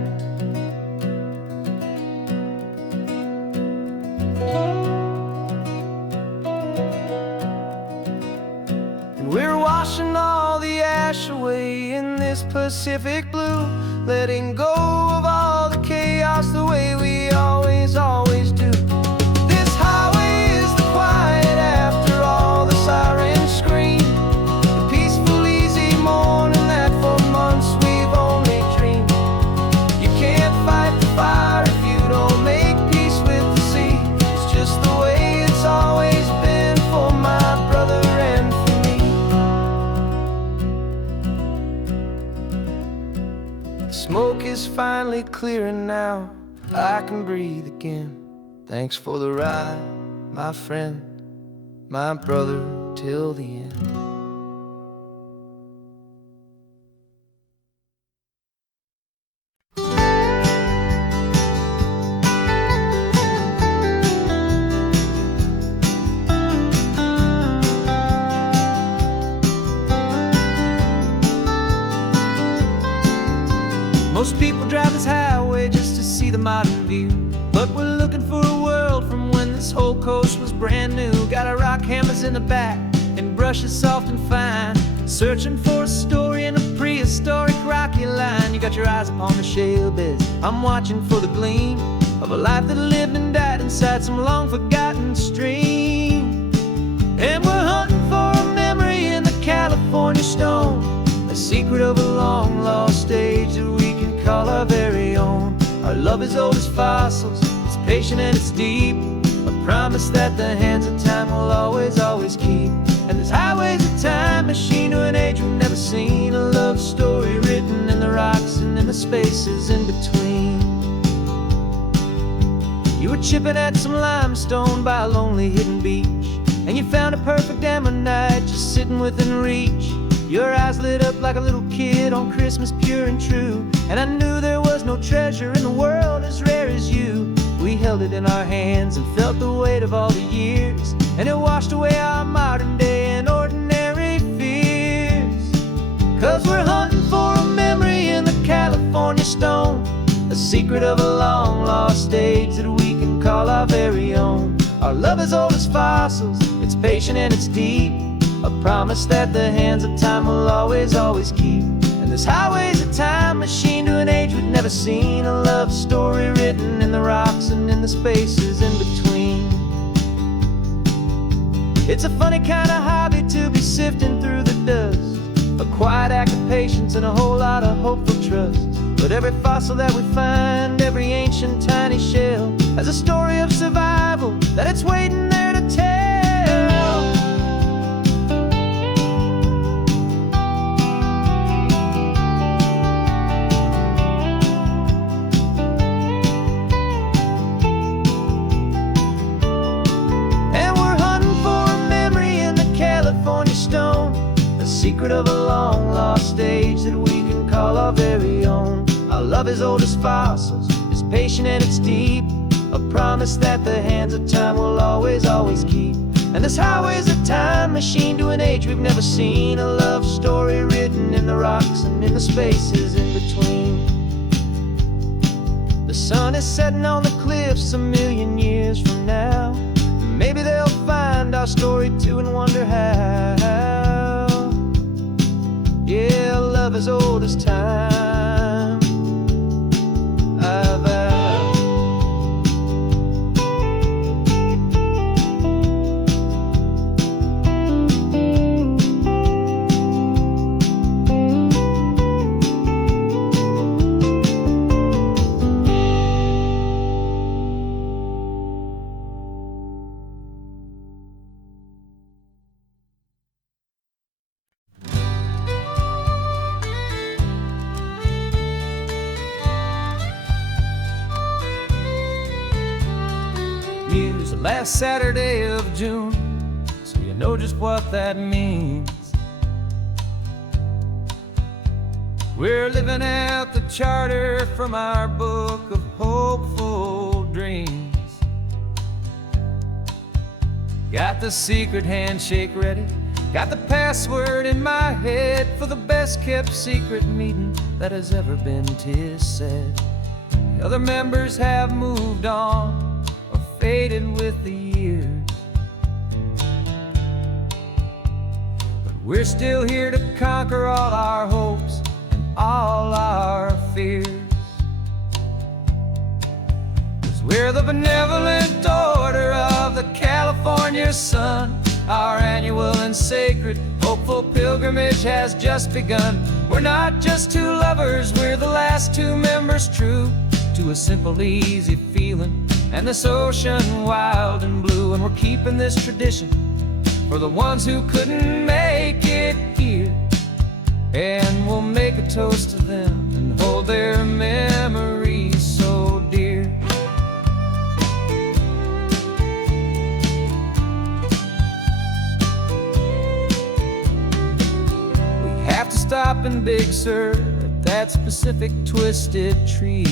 And we're washing all the ash away in this Pacific blue, letting go of all the chaos the way we always do. This highway is the quiet after all the sirens scream, the peaceful easy morning that for months we've only dreamed. You can't fight the fire if you don't make peace with the sea. It's just the way it's always been for my brother and for me. The smoke is finally clearing now, I can breathe again. Thanks for the ride, my friend, my brother, till the end. Most people drive this highway just to see the modern view, but we're looking for a world from when this whole coast was brand new. Got our rock hammers in the back and brushes soft and fine, searching for a story in a prehistoric rocky line. You got your eyes upon the shale beds, I'm watching for the gleam of a life that lived and died inside some long forgotten stream. And we're hunting for a memory in the California stone, a secret of a long lost age that we can call our very own. Our love is old as fossils, it's patient and it's deep, a promise that the hands of time will always keep. And this highway's a time machine to an age we've never seen, a love story written in the rocks and in the spaces in between. You were chipping at some limestone by a lonely hidden beach, and you found a perfect ammonite just sitting within reach. Your eyes lit up like a little kid on Christmas, pure and true, and I knew there was no treasure in the world as rare as you. We held it in our hands and felt the weight of all the years, and it washed away our modern day and ordinary fears. 'Cause we're hunting for a memory in the California stone, a secret of a long lost age that we can call our very own. Our love is old as fossils, it's patient and it's deep, a promise that the hands of time will always keep. And this highway's a time machine to an age we've never seen, a love story written in the rocks and in the spaces in between. It's a funny kind of hobby to be sifting through the dust, a quiet act of patience and a whole lot of hopeful trust. But every fossil that we find, every ancient tiny shell, has a story of survival that it's waiting there to tell. And we're hunting for a memory in the California stone, the secret of a long lost age that we can call our very own. Our love is old as fossils, it's patient and it's deep, a promise that the hands of time will always, always keep. And this highway's a time machine to an age we've never seen, a love story written in the rocks and in the spaces in between. The sun is setting on the cliffs a million years from now. Maybe they'll find our story too and wonder how. Yeah, love is old as time. Muse, the last Saturday of June, so you know just what that means. We're living out the charter from our book of hopeful dreams. Got the secret handshake ready, got the password in my head for the best kept secret meeting that has ever been, 'tis said. The other members have moved on, faded with the years, but we're still here to conquer all our hopes and all our fears. 'Cause we're the benevolent order of the California sun. Our annual and sacred hopeful pilgrimage has just begun. We're not just two lovers, we're the last two members true to a simple, easy feeling and this ocean wild and blue. And we're keeping this tradition for the ones who couldn't make it here, and we'll make a toast to them and hold their memories so dear. We have to stop in Big Sur at that specific twisted tree,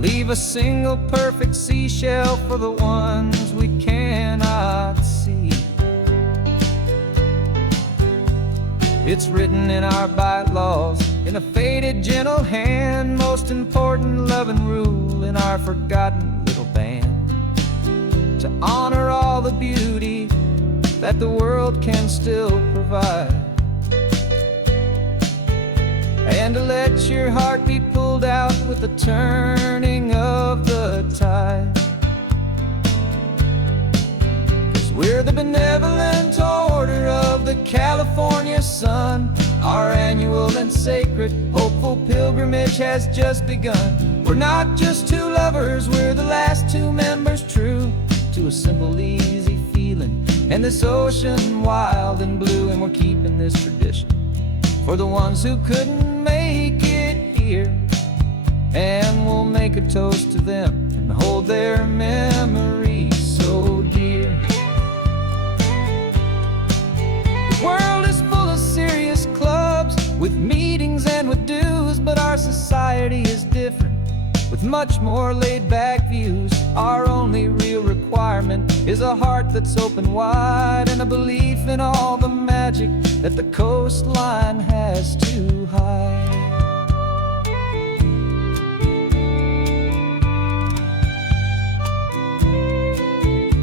leave a single perfect seashell for the ones we cannot see. It's written in our bylaws, in a faded gentle hand, most important love and rule in our forgotten little band, to honor all the beauty that the world can still provide, and to let your heart be pulled out with the turning of the tide. 'Cause we're the benevolent order of the California sun. Our annual and sacred hopeful pilgrimage has just begun. We're not just two lovers, we're the last two members true to a simple, easy feeling and this ocean wild and blue. And we're keeping this tradition for the ones who couldn't make it here, and we'll make a toast to them and hold their memories so dear. The world is full of serious clubs with meetings and with dues, but our society is different with much more laid-back views. Our only real requirement is a heart that's open wide and a belief in all the magic that the coastline has to hide.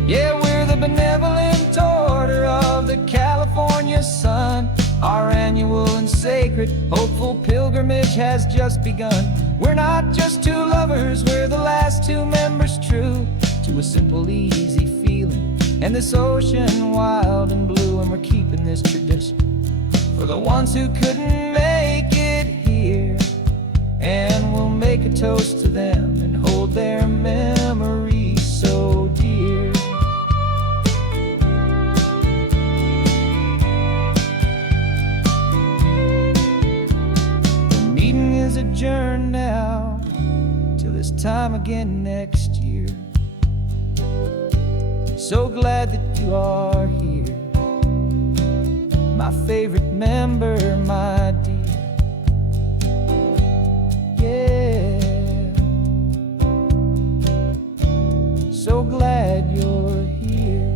Yeah, we're the benevolent order of the California sun. Our annual and sacred hopeful pilgrimage has just begun. We're not just two lovers, we're the last two members true to a simple, easy feeling and this ocean wild and blue. And we're keeping this tradition for the ones who couldn't make it here. And we'll make a toast to them and hold their memories so dear. The meeting is adjourned now till this time again next year. So glad that you are here, my favorite member, my dear. Yeah, so glad you're here.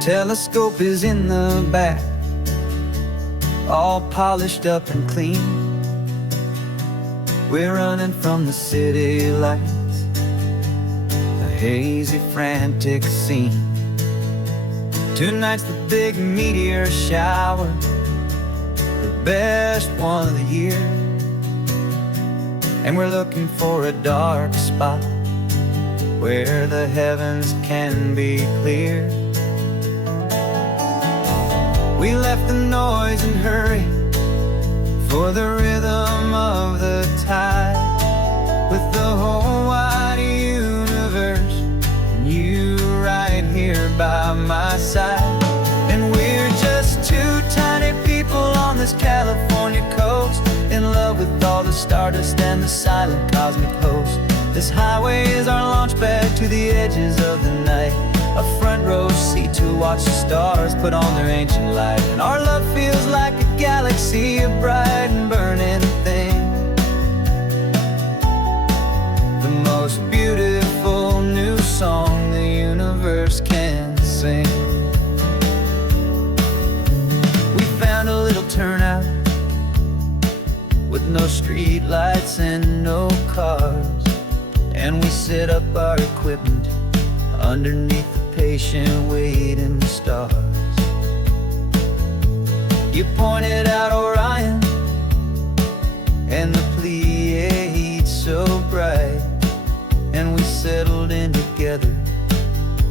Telescope is in the back, all polished up and clean. We're running from the city lights, a hazy, frantic scene. Tonight's the big meteor shower, the best one of the year. And we're looking for a dark spot where the heavens can be clear. We left the noise and hurry for the rhythm of the tide, with the whole wide universe and you right here by my side. And we're just two tiny people on this California coast, in love with all the stardust and the silent cosmic host. This highway is our launch pad to the edges of the night, a front row seat to watch the stars put on their ancient light. And our love feels like a galaxy, a bright and burning thing, the most beautiful new song the universe can sing. We found a little turnout with no street lights and no cars, and we set up our equipment underneath the patient waiting stars. You pointed out Orion and the Pleiades so bright, and we settled in together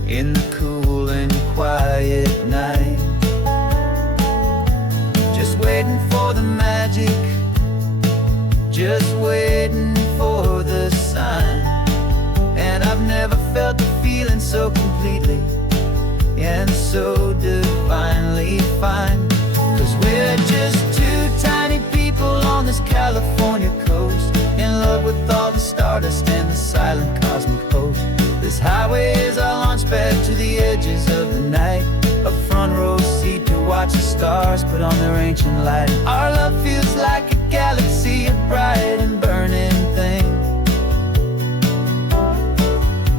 in the cool and quiet night, just waiting for the magic, just waiting for the sign. And I've never felt the feeling so completely and so divinely fine. 'Cause we're just two tiny people on this California coast, in love with all the stardust and the silent cosmic host. This highway is our launch pad to the edges of the night, a front row seat to watch the stars put on their ancient light. Our love feels like a galaxy, a bright and burning thing,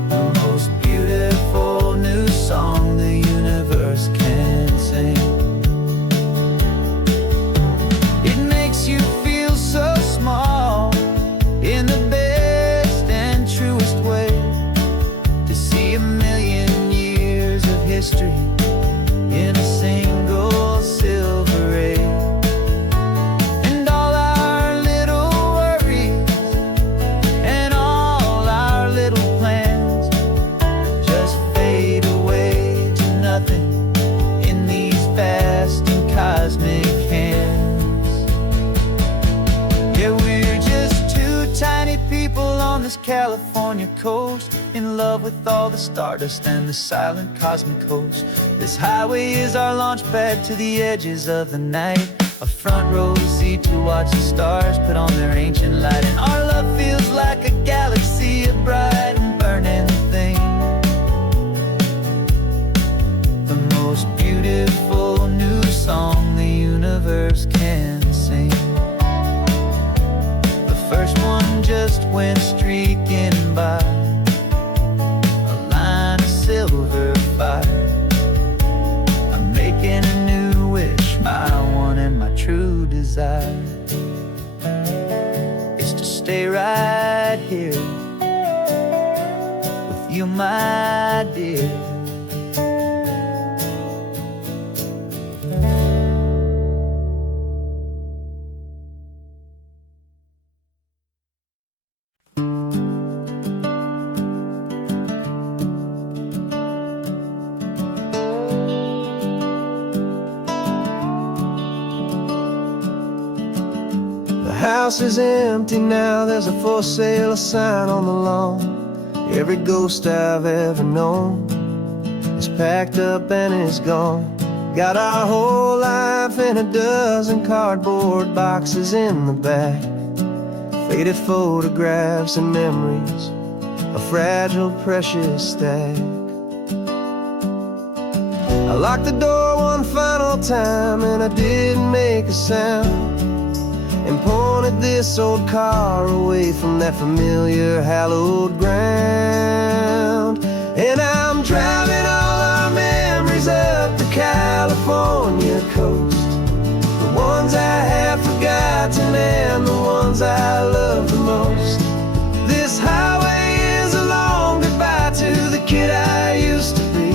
the most beautiful new song the universe can sing. It makes you feel so small in the best and truest way, to see a million years of history in a single silver ray. And all our little worries and all our little plans just fade away to nothing in these vast and cosmic hands. Yeah, we're just two tiny people on this California coast, in love with all the stardust and the silent cosmic host. This highway is our launch pad to the edges of the night, a front row seat to watch the stars put on their ancient light. And our love feels like a galaxy, a bright and burning thing, the most beautiful new song the universe can sing. The first one just went streaking by, a line of silver fire. I'm making a new wish, my one and my true desire is to stay right you, my dear. The house is empty now, there's a for sale sign on the lawn. Every ghost I've ever known is packed up and is gone. Got our whole life in a dozen cardboard boxes in the back. Faded photographs and memories, a fragile, precious stack. I locked the door one final time and I didn't make a sound, and pointed this old car away from that familiar hallowed ground. And I'm driving all our memories up the California coast, the ones I have forgotten and the ones I love the most. This highway is a long goodbye to the kid I used to be,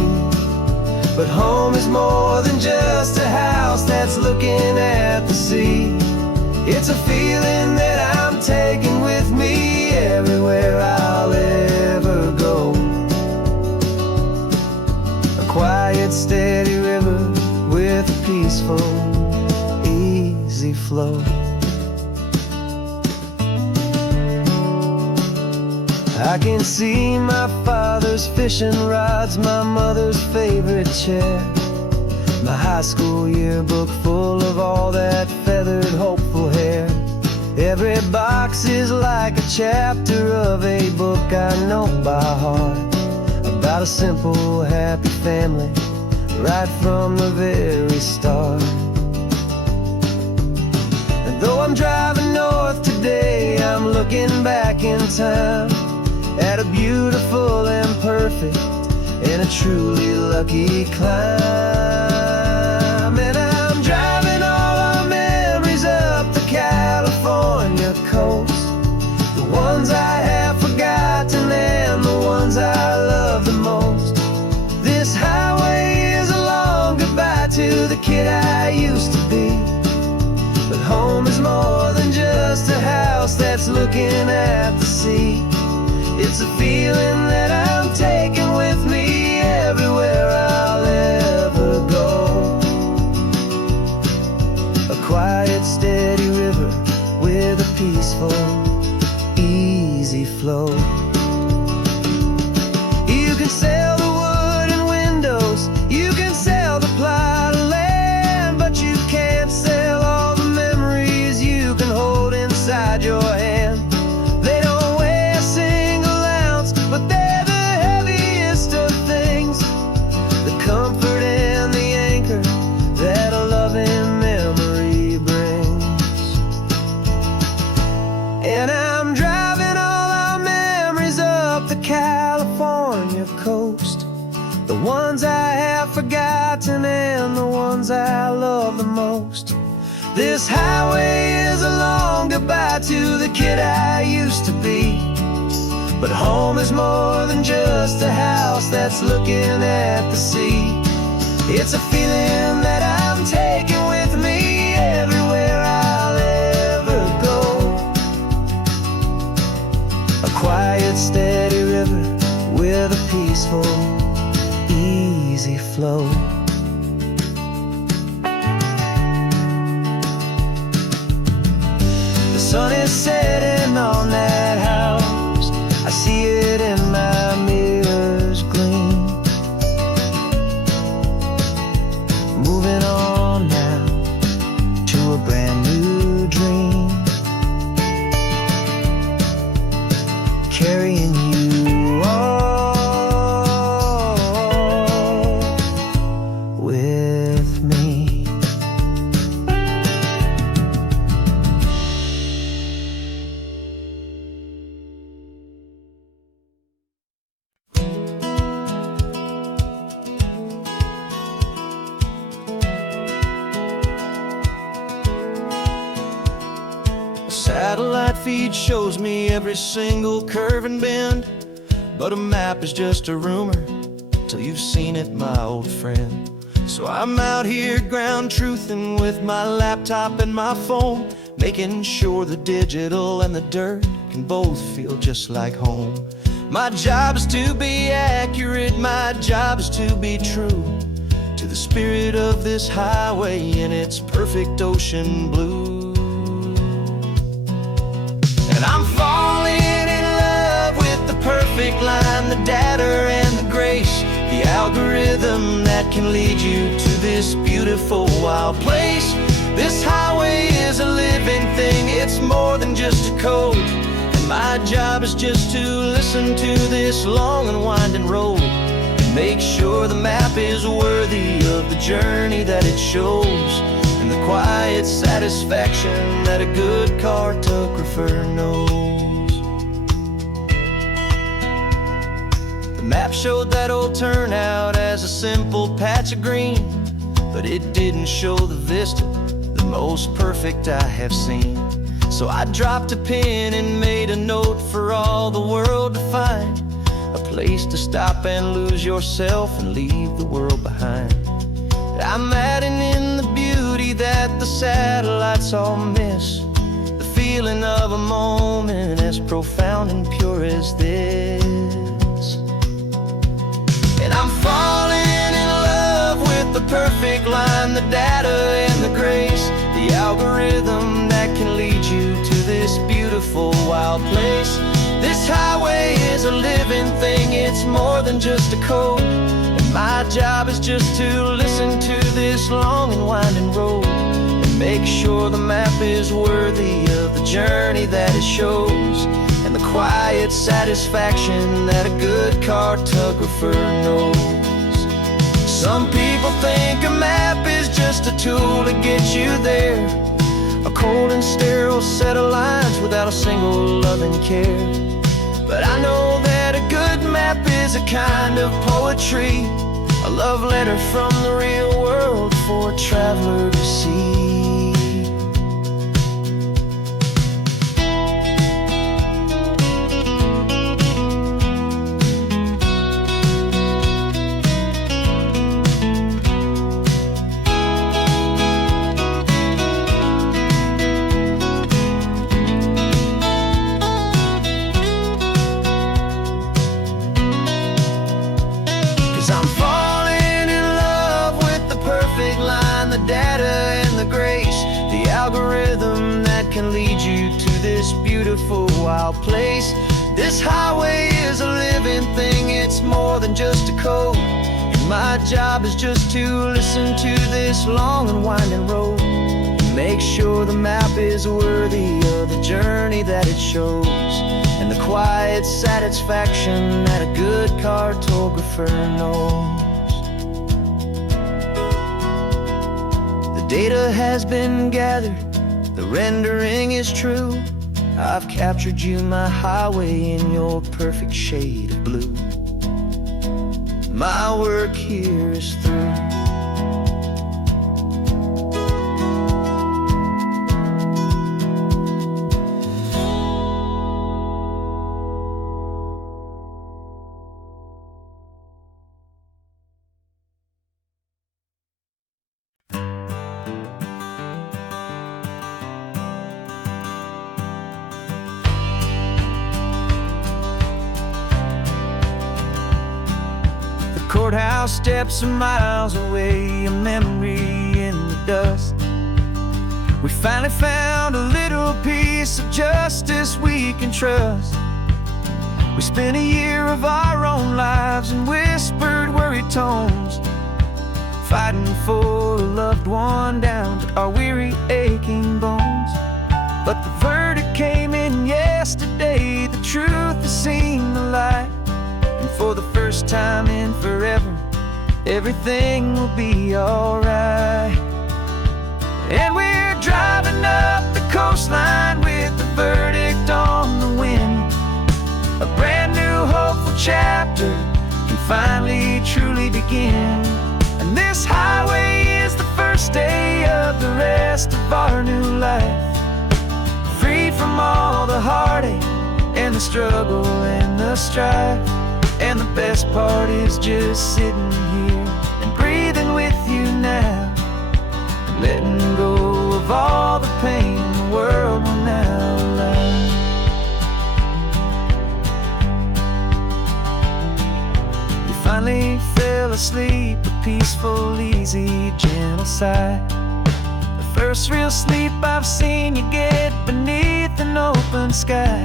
but home is more than just a house that's looking at the sea. It's a feeling that I'm taking with me everywhere I'll ever go. A quiet, steady river with a peaceful, easy flow. I can see my father's fishing rods, my mother's favorite chair, my high school yearbook full of all that feathered, hopeful hair. Every box is like a chapter of a book I know by heart, about a simple, happy family right from the very start. And though I'm driving north today, I'm looking back in time at a beautiful and perfect and a truly lucky climb. And I'm driving all our memories up the California coast, the ones I have forgotten and the ones I love the most. This highway is a long goodbye to the kid I used to be, but home is more than just a house that's looking at the sea. It's a feeling that I'm taking with me everywhere I'll ever go. A quiet, steady river with a peaceful, easy flow. You can sell the wood and windows, you can sell the plot of land, but you can't sell all the memories you can hold inside your hand. They don't weigh a single ounce, but they're the heaviest of things, the comfort and the anchor that a loving memory brings. And I'm driving all our memories up the California coast, the ones I have forgotten and the ones I love the most. This highway is a long goodbye to the kid I used to be, but home is more than just a house that's looking at the sea. It's a feeling that I'm taking with me everywhere I'll ever go. A quiet, steady river with a peaceful, easy flow. The sun is setting on that house, I see it in my mirror's gleam. Moving on now to a brand new dream, carrying you all with me. Satellite feed shows me every single curve and bend, but a map is just a rumor till you've seen it, my old friend. So I'm out here ground truthing with my laptop and my phone, making sure the digital and the dirt can both feel just like home. My job is to be accurate, my job is to be true to the spirit of this highway in its perfect ocean blue. And I'm falling in love with the perfect line, the data and the grace, the algorithm that can lead you to this beautiful wild place. This highway is a living thing, it's more than just a code. And my job is just to listen to this long and winding road and make sure the map is worthy of the journey that it shows, and the quiet satisfaction that a good cartographer knows. The map showed that old turnout as a simple patch of green, but it didn't show the vista, the most perfect I have seen. So I dropped a pin and made a note for all the world to find, a place to stop and lose yourself and leave the world behind. I'm adding in the beauty that the satellites all miss, the feeling of a moment as profound and pure as this. And I'm falling in love with the perfect line, the data and the grace, the algorithm that can lead you to this beautiful wild place. This highway is a living thing, it's more than just a code. And my job is just to listen to this long and winding road and make sure the map is worthy of the journey that it shows, and the quiet satisfaction that a good cartographer knows. Some people think a map is just a tool to get you there, a cold and sterile set of lines without a single loving care. But I know that a good map is a kind of poetry, a love letter from the real world for a traveler to see. 'Cause I'm falling in love with the perfect line, the data and the grace, the algorithm that can lead you to this beautiful wild place. This highway is a living thing, it's more than just a code. And my job is just to listen to this long and winding road and make sure the map is worthy of the journey that it shows, and the quiet satisfaction that a good cartographer knows. The data has been gathered, the rendering is true. I've captured you, my highway, in your perfect shade of blue. My work here is through. Courthouse steps are miles away, a memory in the dust. We finally found a little piece of justice we can trust. We spent a year of our own lives in whispered, worried tones, fighting for a loved one down to our weary, aching bones. But the verdict came in yesterday, the truth has seen the light. And for the first time in forever, everything will be alright. And we're driving up the coastline with the verdict on the wind. A brand new hopeful chapter can finally truly begin. And this highway is the first day of the rest of our new life, freed from all the heartache and the struggle and the strife. And the best part is just sitting here and breathing with you now, and letting go of all the pain the world will now allow. You finally fell asleep, a peaceful, easy, gentle sigh. The first real sleep I've seen you get beneath an open sky.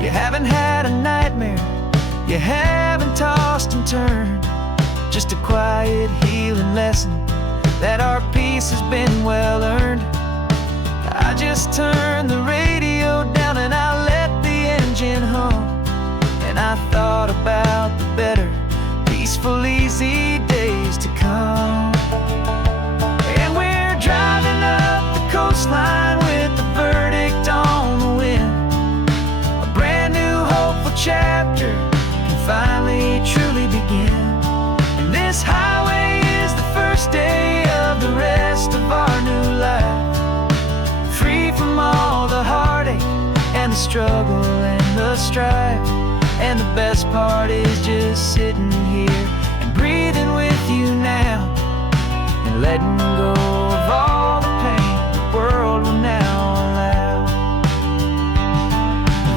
You haven't had a nightmare, you haven't tossed and turned, just a quiet healing lesson that our peace has been well earned. I just turned the radio down and I let the engine hum, and I thought about the better, peaceful, easy days to come. And we're driving up the coastline with the verdict on the wind. A brand new hopeful chapter can finally truly begin. And this highway is the first day of the rest of our new life, free from all the heartache and the struggle and the strife. And the best part is just sitting here and breathing with you now, and letting go of all the pain the world will now allow.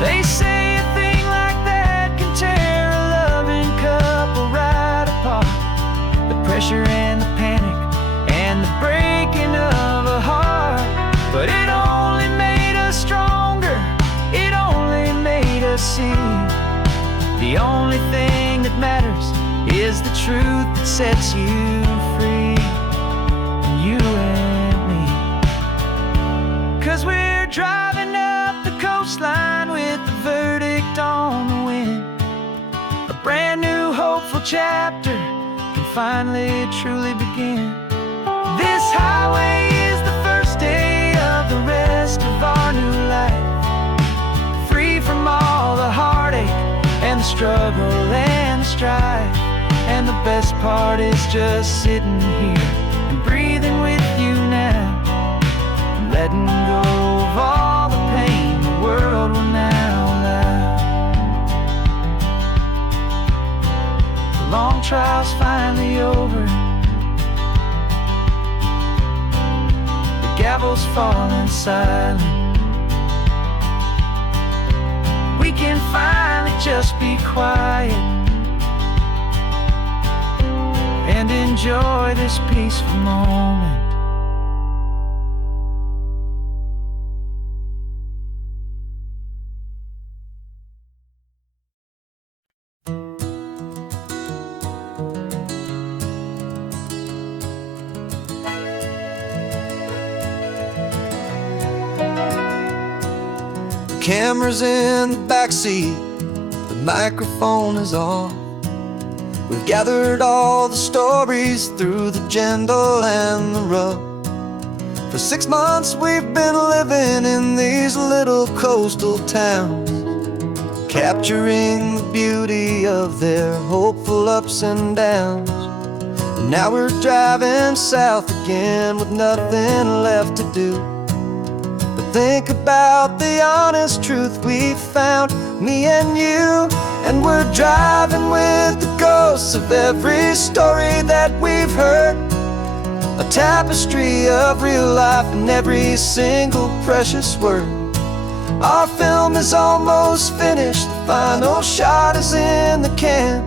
They say a thing like that can tear a loving couple right apart. The pressure and the panic and the breaking of a heart. But it only made us stronger, it only made us see the only thing that matters is the truth that sets you free, you and me. 'Cause we're driving up the coastline with the verdict on the wind. A brand new hopeful chapter can finally truly begin. This highway is the first day of the rest of our new life, free from all the heartache and the struggle and the strife. And the best part is just sitting here and breathing with you now, and letting go of all the pain the world will now allow. The long trial's finally over, the gavel's falling silent. We can finally just be quiet and enjoy this peaceful moment. The camera's in the backseat, the microphone is on. We've gathered all the stories through the gentle and the rough. For 6 months we've been living in these little coastal towns, capturing the beauty of their hopeful ups and downs. And now we're driving south again with nothing left to do but think about the honest truth we found, me and you. And we're driving with the ghosts of every story that we've heard, a tapestry of real life in every single precious word. Our film is almost finished, the final shot is in the can,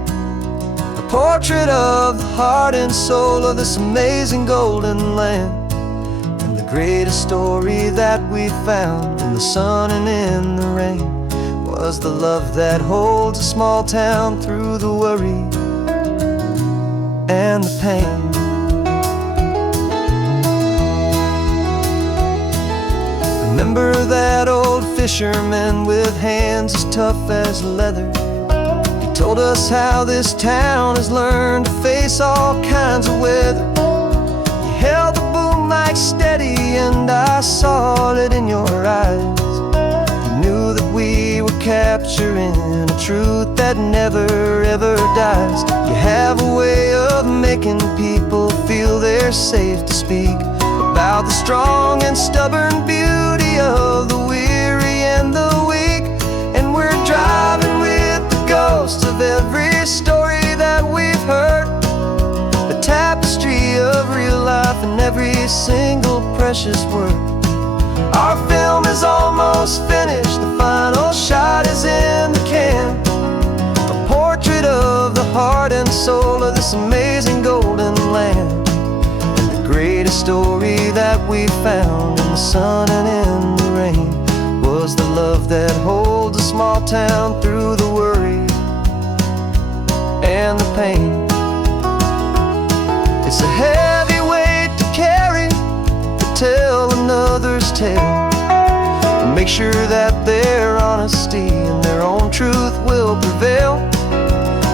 a portrait of the heart and soul of this amazing golden land. And the greatest story that we found in the sun and in the rain was the love that holds a small town through the worry and the pain. Remember that old fisherman with hands as tough as leather? He told us how this town has learned to face all kinds of weather. You held the boom mic steady and I saw it in your eyes. You knew that we were capturing a truth that never ever dies. You have a way of making people feel they're safe to speak about the strong and stubborn beauty of the weary and the weak. And we're driving with the ghosts of every single precious word. Our film is almost finished, the final shot is in the can. A portrait of the heart and soul of this amazing golden land. And the greatest story that we found in the sun and in the rain was the love that holds a small town through the worry and the pain. It's a heavy weight to carry, to tell another's tale, and make sure that their honesty and their own truth will prevail.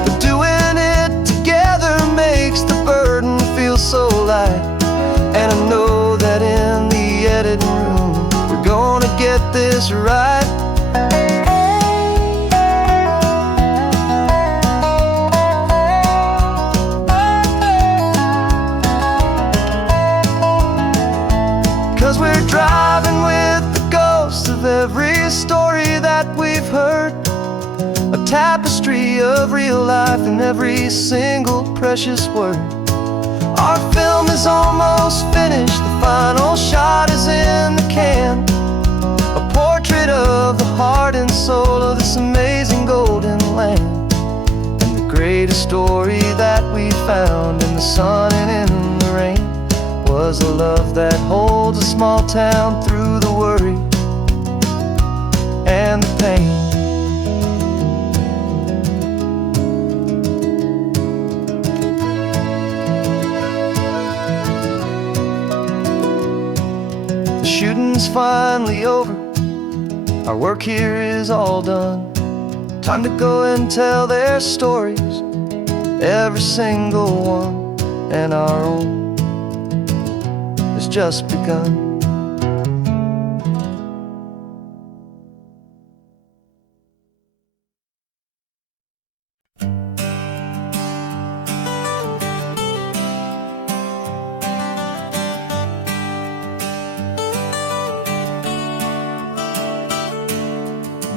But doing it together makes the burden feel so light. And I know that in the editing room we're gonna get this right. 'Cause we're driving with the ghosts of every story that we've heard, a tapestry of real life in every single precious word. Our film is almost finished, the final shot is in the can. A portrait of the heart and soul of this amazing golden land. And the greatest story that we found in the sun and in the rain was a love that holds a small town through the worry and the pain. The shooting's finally over, our work here is all done. Time to go and tell their stories, every single one, and our own has just begun.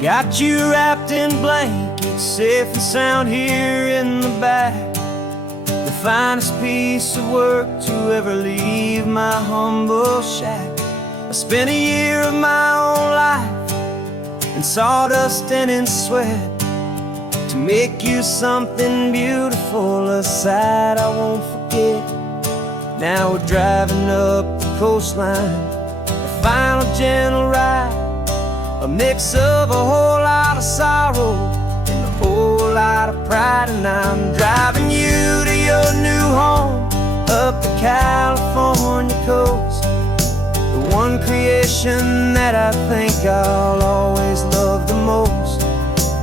Got you wrapped in blankets, safe and sound here in the back. The finest piece of work to ever leave my humble shack. I spent a year of my own life in sawdust and in sweat to make you something beautiful, a sight I won't forget. Now we're driving up the coastline, a final gentle ride, a mix of a whole lot of sorrow and a whole lot of pride. And I'm driving you to your new home up the California coast, the one creation that I think I'll always love the most.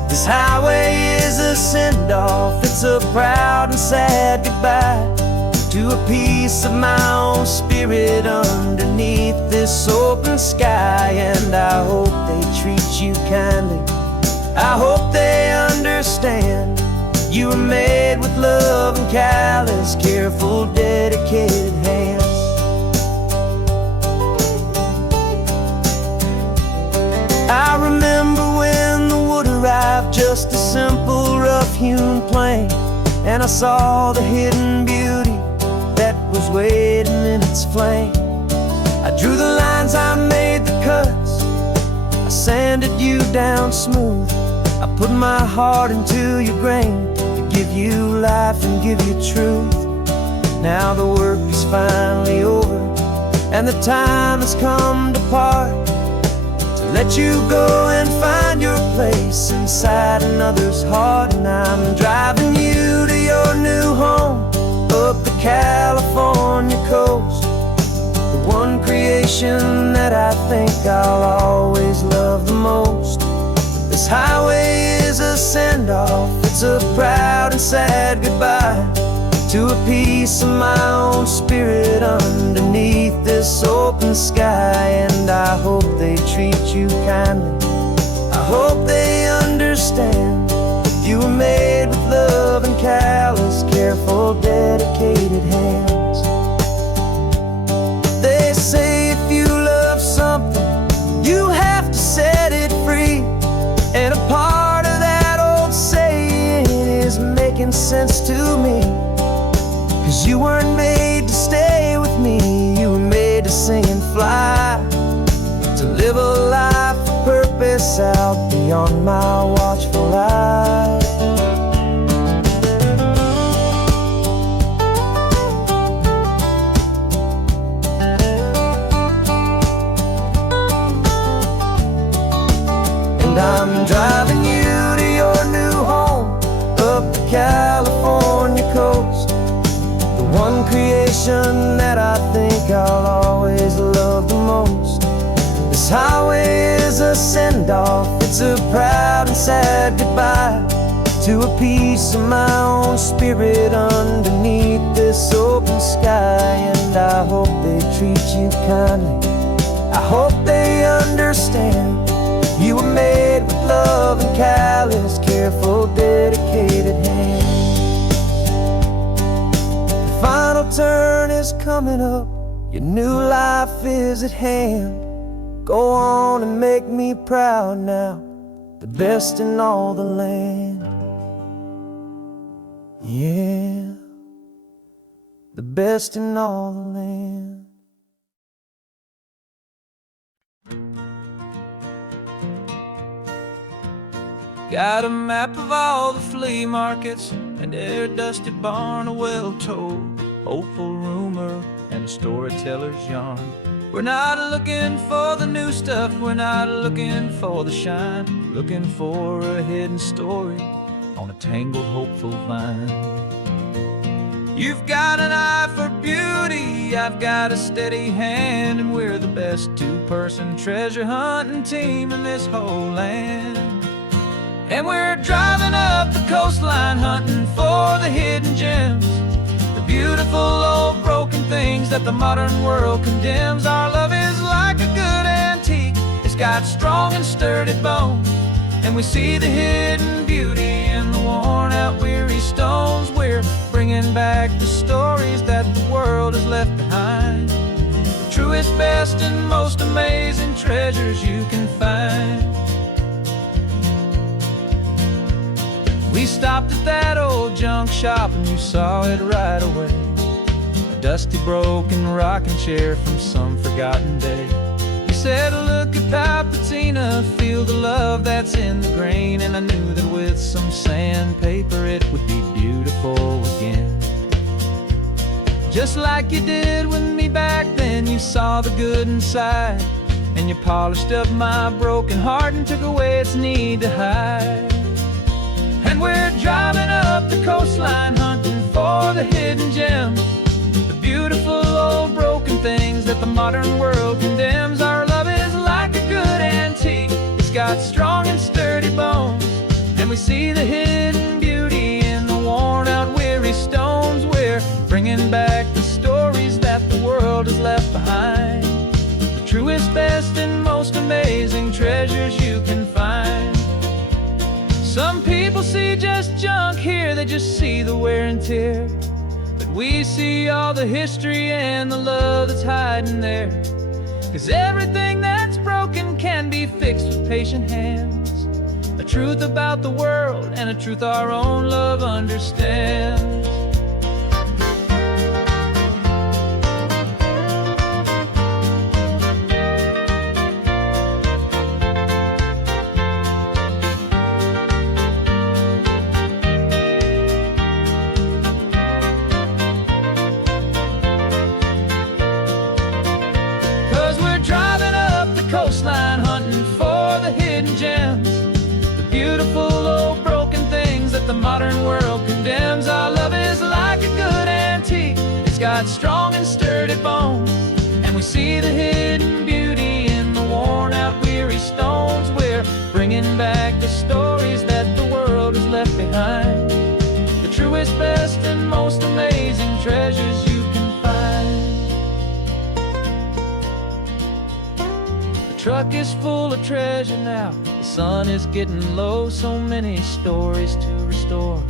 This highway is a send-off, it's a proud and sad goodbye to a piece of my own spirit underneath this open sky. And I hope they treat you kindly, I hope they understand you were made with love and callous, careful, dedicated hands. I remember when the wood arrived, just a simple rough-hewn plank, and I saw the hidden beauty that was waiting in its flame. I drew the lines, I made the cuts, I sanded you down smooth. I put my heart into your grain to give you life and give you truth. Now the work is finally over and the time has come to part, to let you go and find your place inside another's heart. And I'm driving you to your new home up the California coast, the one creation that I think I'll always love the most. This highway is a send-off, it's a proud and sad goodbye to a piece of my own spirit underneath this open sky. And I hope they treat you kindly, I hope they understand you were made with love and callous, careful, dedicated hands. They say if you love something, you have to set it free. And a part of that old saying is making sense to me, 'cause you weren't made to stay with me, you were made lights out beyond my watchful eyes. And I'm driving you to your new home up the California coast, the one creation that I think I'll always love the most. This highway is a send-off, it's a proud and sad goodbye to a piece of my own spirit underneath this open sky. And I hope they treat you kindly, I hope they understand you were made with love and callous, careful, dedicated hands. The final turn is coming up, your new life is at hand. Go on and make me proud now, the best in all the land. Yeah, the best in all the land. Got a map of all the flea markets and their dusty barn, a well-told, hopeful rumor, and a storyteller's yarn. We're not looking for the new stuff, we're not looking for the shine, looking for a hidden story on a tangled, hopeful vine. You've got an eye for beauty, I've got a steady hand, and we're the best two-person treasure hunting team in this whole land. And we're driving up the coastline hunting for the hidden gems, the beautiful old broken things that the modern world condemns. Our love is like a good antique, it's got strong and sturdy bones, and we see the hidden beauty in the worn out weary stones. We're bringing back the stories that the world has left behind, the truest, best, and most amazing treasures you can find. We stopped at that old junk shop and you saw it right away, a dusty, broken rocking chair from some forgotten day. You said, look at Papatina, feel the love that's in the grain, and I knew that with some sandpaper it would be beautiful again. Just like you did with me back then, you saw the good inside, and you polished up my broken heart and took away its need to hide. And we're driving up the coastline hunting for the hidden gems, the beautiful old broken things that the modern world condemns. Our love is like a good antique, it's got strong and sturdy bones, and we see the hidden beauty in the worn out weary stones. We're bringing back the stories that the world has left behind, the truest, best, and most amazing treasures you can find. Some people see just junk here, they just see the wear and tear, but we see all the history and the love that's hiding there. 'Cause everything that's broken can be fixed with patient hands, a truth about the world and a truth our own love understands. 'Cause we're driving up the coastline hunting for the hidden gems, the beautiful old broken things that the modern world condemns. Our love is like a good antique, it's got strong and sturdy bones, and we see the hidden beauty in the worn out weary stones. We're bringing back the stories that the world has left behind, the truest, best, and most amazing treasures you can find. The truck is full of treasure now, the sun is getting low. So many stories to restore,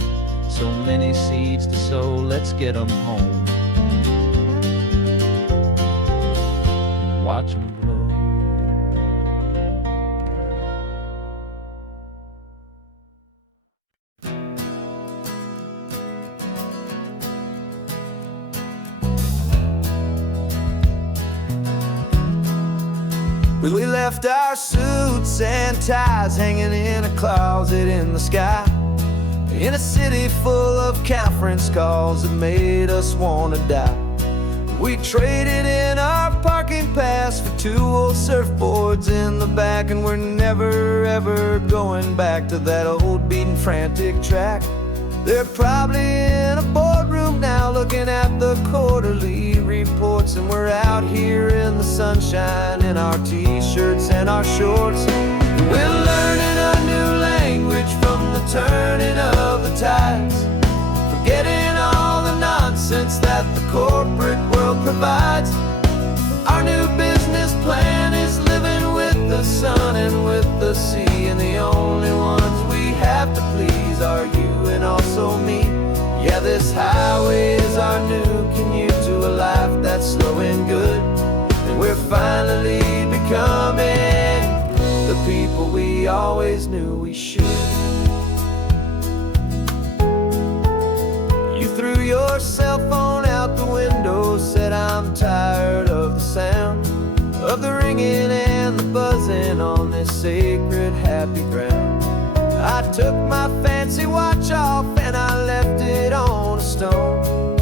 so many seeds to sow. Let's get them home, watch them blow. We left our suits and ties hanging in a closet in the sky, in a city full of conference calls that made us want to die. We traded in our parking pass for 2 old surfboards in the back, and we're never ever going back to that old beaten frantic track. They're probably in a boardroom now looking at the quarterly reports, and we're out here in the sunshine in our t-shirts and our shorts. We're learning a new language from the turning of the tides, forgetting all the nonsense that the corporate world provides. Our new business plan is living with the sun and with the sea, and the only ones we have to please are you and also me. Yeah, this highway is our new commute to a life that's slow and good, and we're finally becoming the people we always knew we should. You threw your cell phone out the window, said I'm tired of the sound of the ringing and the buzzing on this sacred happy ground. I took my fancy watch off and I left it on a stone.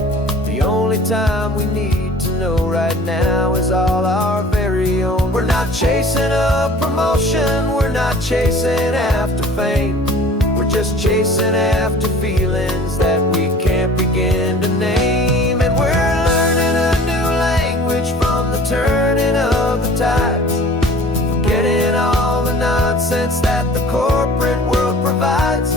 The only time we need to know right now is all our very own. We're not chasing a promotion, we're not chasing after fame, we're just chasing after feelings that we can't begin to name. And we're learning a new language from the turning of the tides, forgetting all the nonsense that the corporate world provides.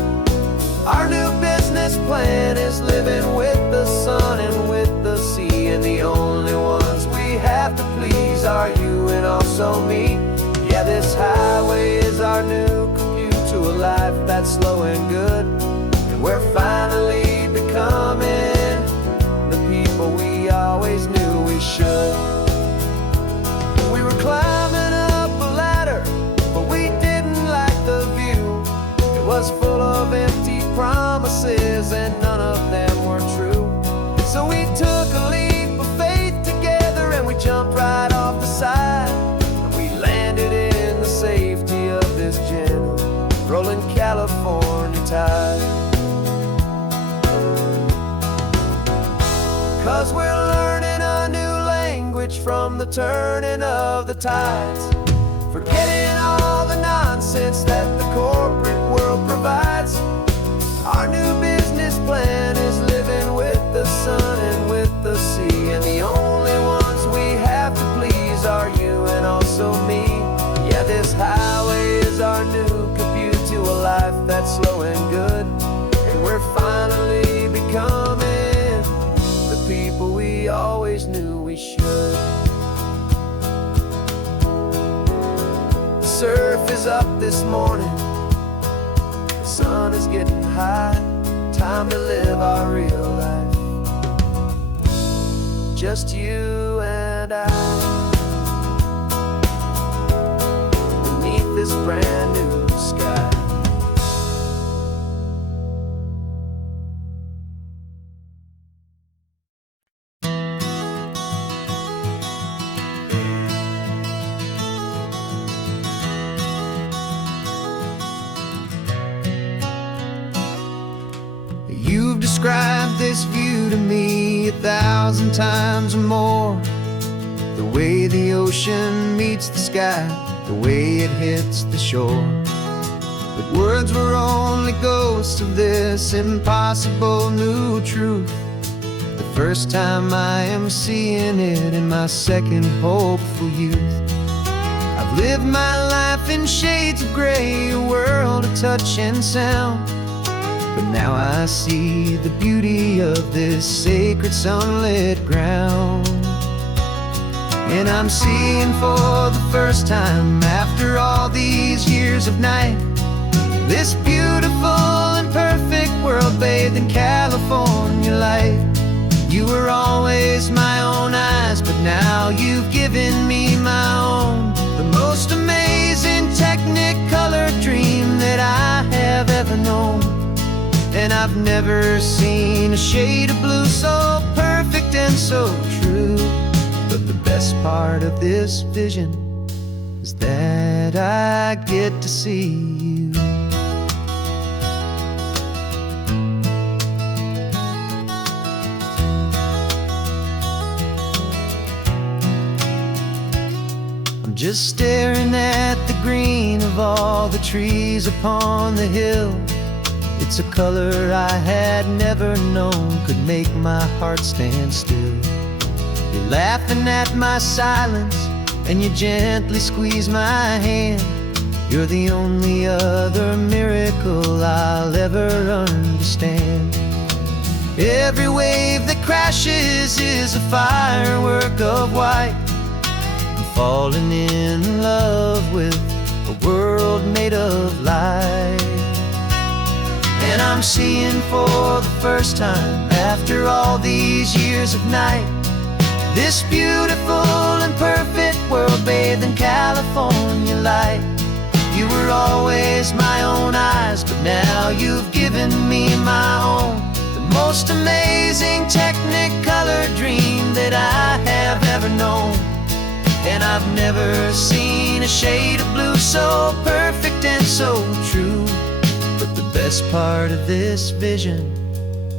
Our new business plan is living with the sun and with the sea, and the only ones we have to please are you and also me. Yeah, this highway is our new commute to a life that's slow and good, and we're finally becoming the people we always knew we should. We were climbing up a ladder, but we didn't like the view. It was full of empty promises and none of them were true. So we took a leap of faith together and we jumped right off the side, and we landed in the safety of this gentle rolling California tide. 'Cause we're learning a new language from the turning of the tides, forgetting all the nonsense that the corporate world provides. Our new business plan is living with the sun and with the sea, and the only ones we have to please are you and also me. Yeah, this highway is our new commute to a life that's slow and good, and we're finally becoming the people we always knew we should. The surf is up this morning, the sun is getting high, time to live our real life, just you and I, beneath this brand new sky. You've described this view to me 1,000 times or more, the way the ocean meets the sky, the way it hits the shore. But words were only ghosts of this impossible new truth. The first time I am seeing it in my second hopeful youth. I've lived my life in shades of gray, a world of touch and sound, but now I see the beauty of this sacred sunlit ground. And I'm seeing for the first time after all these years of night, this beautiful and perfect world bathed in California light. You were always my own eyes, but now you've given me my own, the most amazing technicolor dream that I have ever known. And I've never seen a shade of blue so perfect and so true. But the best part of this vision is that I get to see you. I'm just staring at the green of all the trees upon the hill. It's a color I had never known could make my heart stand still. You're laughing at my silence, and you gently squeeze my hand. You're the only other miracle I'll ever understand. Every wave that crashes is a firework of white. I'm falling in love with a world made of light. And I'm seeing for the first time, after all these years of night, this beautiful and perfect world bathed in California light. You were always my own eyes, but now you've given me my own. The most amazing technicolor dream that I have ever known. And I've never seen a shade of blue so perfect and so true. But the best part of this vision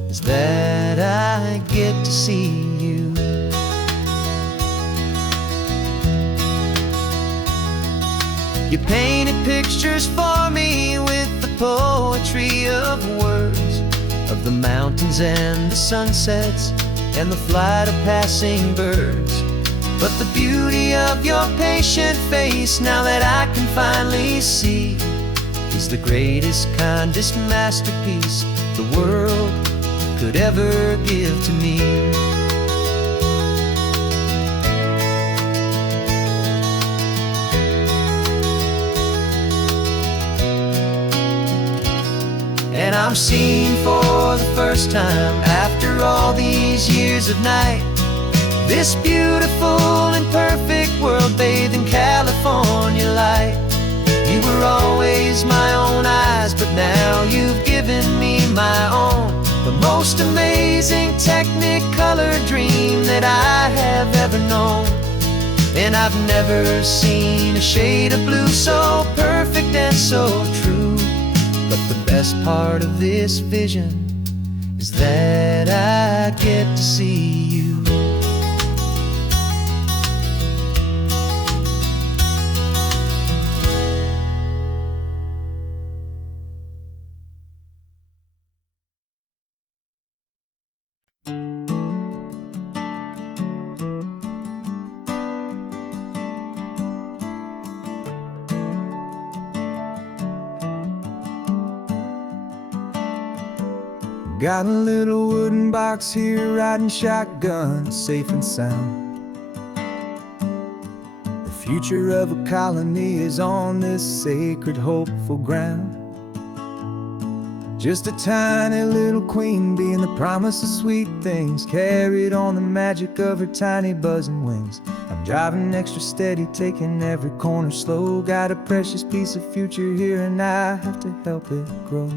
is that I get to see you. You painted pictures for me with the poetry of words, of the mountains and the sunsets and the flight of passing birds. But the beauty of your patient face, now that I can finally see, is the greatest, kindest masterpiece the world could ever give to me. And I'm seeing for the first time, after all these years of night, this beautiful and perfect world bathed in California light. You were always my own eyes, but now you've given me my own. The most amazing technicolor dream that I have ever known. And I've never seen a shade of blue so perfect and so true. But the best part of this vision is that I get to see you. Got a little wooden box here, riding shotgun, safe and sound. The future of a colony is on this sacred, hopeful ground. Just a tiny little queen bee and the promise of sweet things, carried on the magic of her tiny buzzing wings. I'm driving extra steady, taking every corner slow. Got a precious piece of future here and I have to help it grow.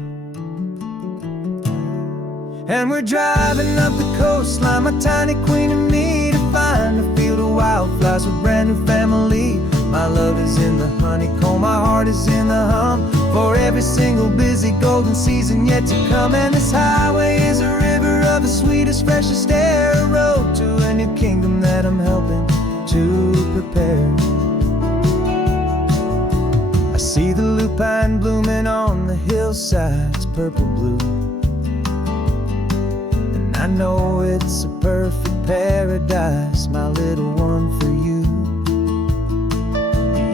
And we're driving up the coastline, my tiny queen and me, to find a field of wildflowers with a brand new family. My love is in the honeycomb, my heart is in the hum, for every single busy golden season yet to come. And this highway is a river of the sweetest, freshest air, a road to a new kingdom that I'm helping to prepare. I see the lupine blooming on the hillsides, purple blue. I know it's a perfect paradise, my little one, for you.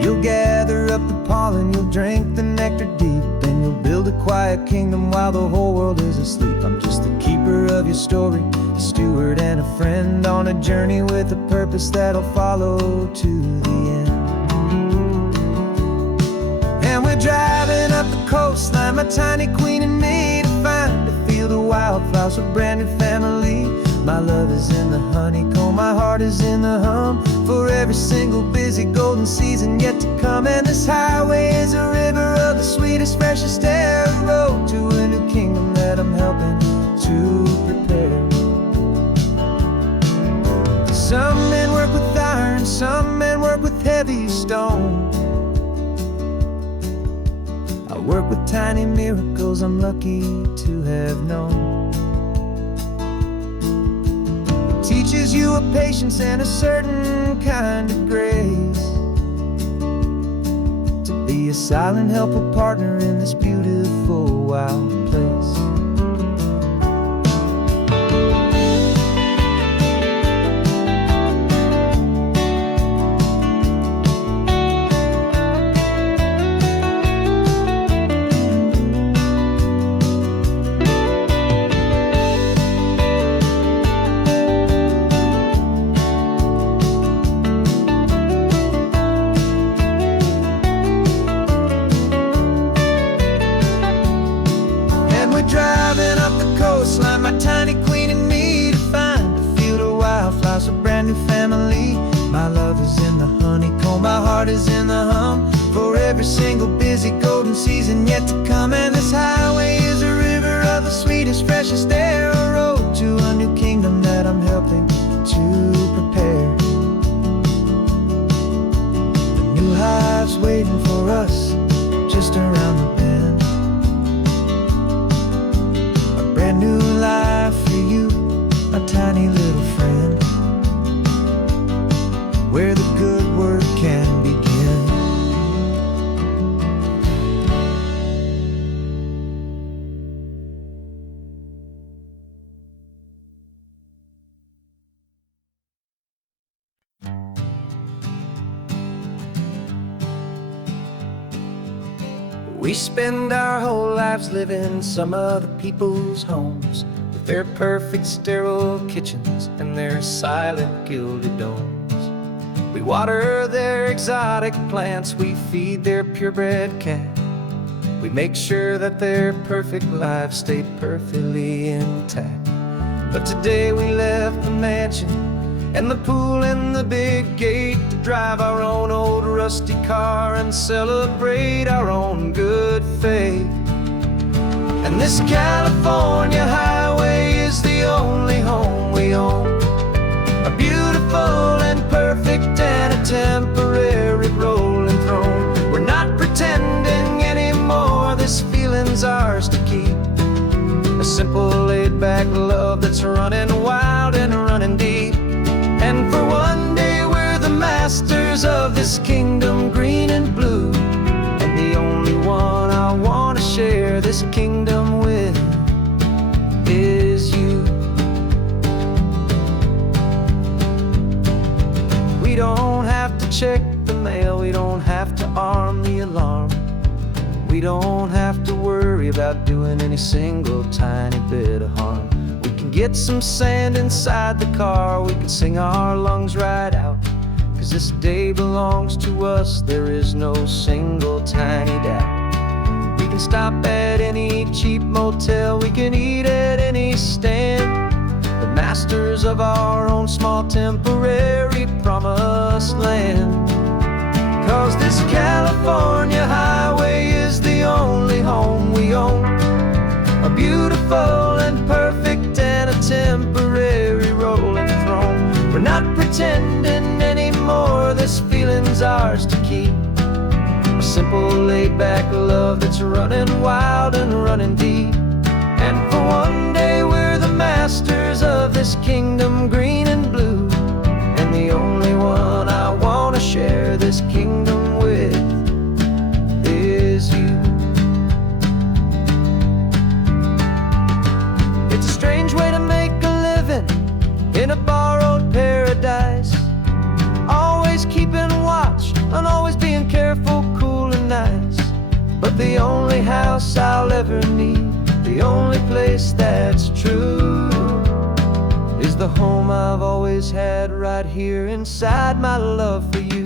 You'll gather up the pollen, you'll drink the nectar deep, and you'll build a quiet kingdom while the whole world is asleep. I'm just the keeper of your story, a steward and a friend, on a journey with a purpose that'll follow to the end. And we're driving up the coastline, my tiny queen and me, to find a field of wildflowers with a brand new family. My love is in the honeycomb, my heart is in the hum, for every single busy golden season yet to come. And this highway is a river of the sweetest, freshest air, a road to a new kingdom that I'm helping to prepare. Some men work with iron, some men work with heavy stone. work with tiny miracles I'm lucky to have known. It teaches you a patience and a certain kind of grace, to be a silent helper partner in this beautiful wild place. Driving up the coastline, my tiny queen and me, to find a field of wildflowers, a brand new family. My love is in the honeycomb, my heart is in the hum, for every single busy golden season yet to come. And this highway is a river of the sweetest, freshest air, a road to a new kingdom that I'm helping to prepare. The new hive's waiting for us just around the bend. Brand new life for you, my tiny little friend, where the good work can begin. We spend our whole lives living some other people's homes, with their perfect sterile kitchens and their silent gilded domes. We water their exotic plants, we feed their purebred cat. We make sure that their perfect lives stay perfectly intact. But today we left the mansion and the pool and the big gate to drive our own old rusty car and celebrate our own good faith. And this California highway is the only home we own, a beautiful and perfect and a temporary rolling throne. We're not pretending anymore, this feeling's ours to keep, a simple laid-back love that's running wild and running deep. And for one day we're the masters of this kingdom green and blue, and the only one I want to share this kingdom with is you. We don't have to check the mail, we don't have to arm the alarm, we don't have to worry about doing any single tiny bit of harm. Get some sand inside the car, we can sing our lungs right out, 'cause this day belongs to us, there is no single tiny doubt. We can stop at any cheap motel, we can eat at any stand, the masters of our own small temporary promised land. 'Cause this California highway is the only home we own, a beautiful and perfect and a temporary rolling throne. We're not pretending anymore, this feeling's ours to keep, a simple laid-back love that's running wild and running deep. And for one day we're the masters of this kingdom green and blue, and the only one I want to share this kingdom with is you. It's a strange way to make a living in a borrowed paradise, always keeping watch and always being careful, cool and nice. But the only house I'll ever need, the only place that's true, is the home I've always had right here inside my love for you.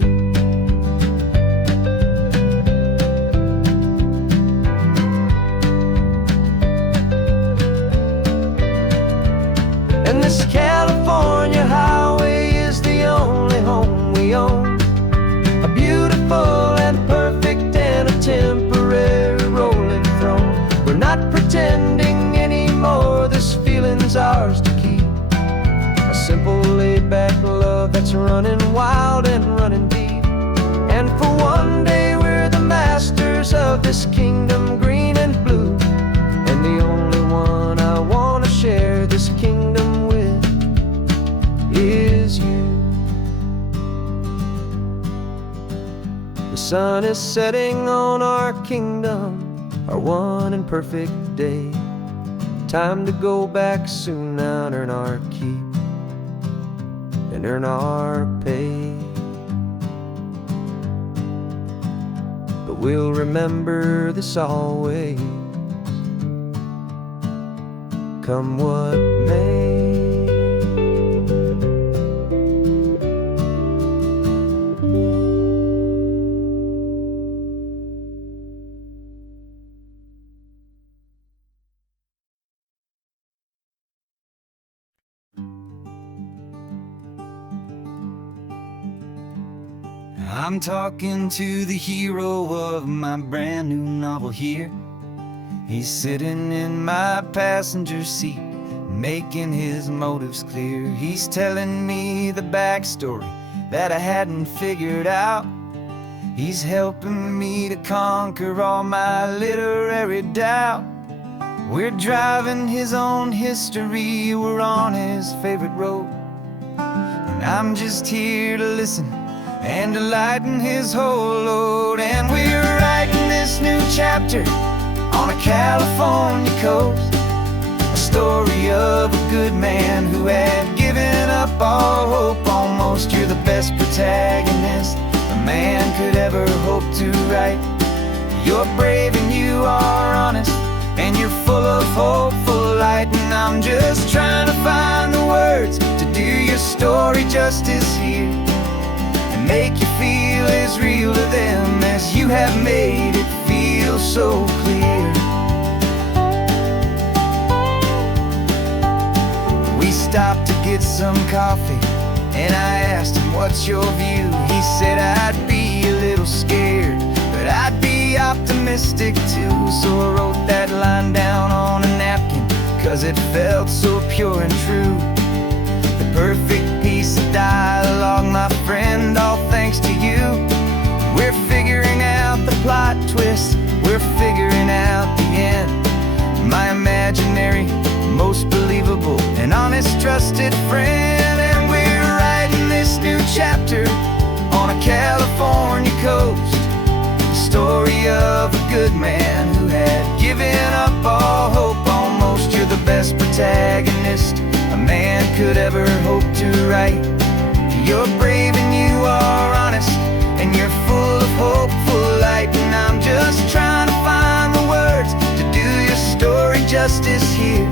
And this California highway is the only home we own, a beautiful and perfect and a temporary rolling throne. We're not pretending anymore, this feeling's ours to keep, a simple laid-back love that's running wild and running deep. And for one day we're the masters of of this kingdom, green and blue, and the only one I want to share this kingdom with is you. The sun is setting on our kingdom, our one and perfect day. Time to go back soon now and earn our keep and earn our pay. But we'll remember this always, come what may. I'm talking to the hero of my brand new novel here. He's sitting in my passenger seat, making his motives clear. He's telling me the backstory that I hadn't figured out. He's helping me to conquer all my literary doubt. We're driving his own history, we're on his favorite road, and I'm just here to listen and to lighten his whole load. And we're writing this new chapter on a California coast, a story of a good man who had given up all hope almost. You're the best protagonist a man could ever hope to write. You're brave and you are honest, and you're full of hopeful light. And I'm just trying to find the words to do your story justice here, make you feel as real to them as you have made it feel so clear. We stopped to get some coffee, and I asked him, what's your view? He said, I'd be a little scared, but I'd be optimistic too. So I wrote that line down on a napkin, 'cause it felt so pure and true. The perfect piece of dialogue, my friend, all thanks to you. We're figuring out the plot twist, we're figuring out the end. My imaginary, most believable and honest trusted friend. And we're writing this new chapter on a California coast, the story of a good man who had given up all hope almost. You're the best protagonist a man could ever hope to write. You're brave and you are honest, and you're full of hopeful light. And I'm just trying to find the words to do your story justice here,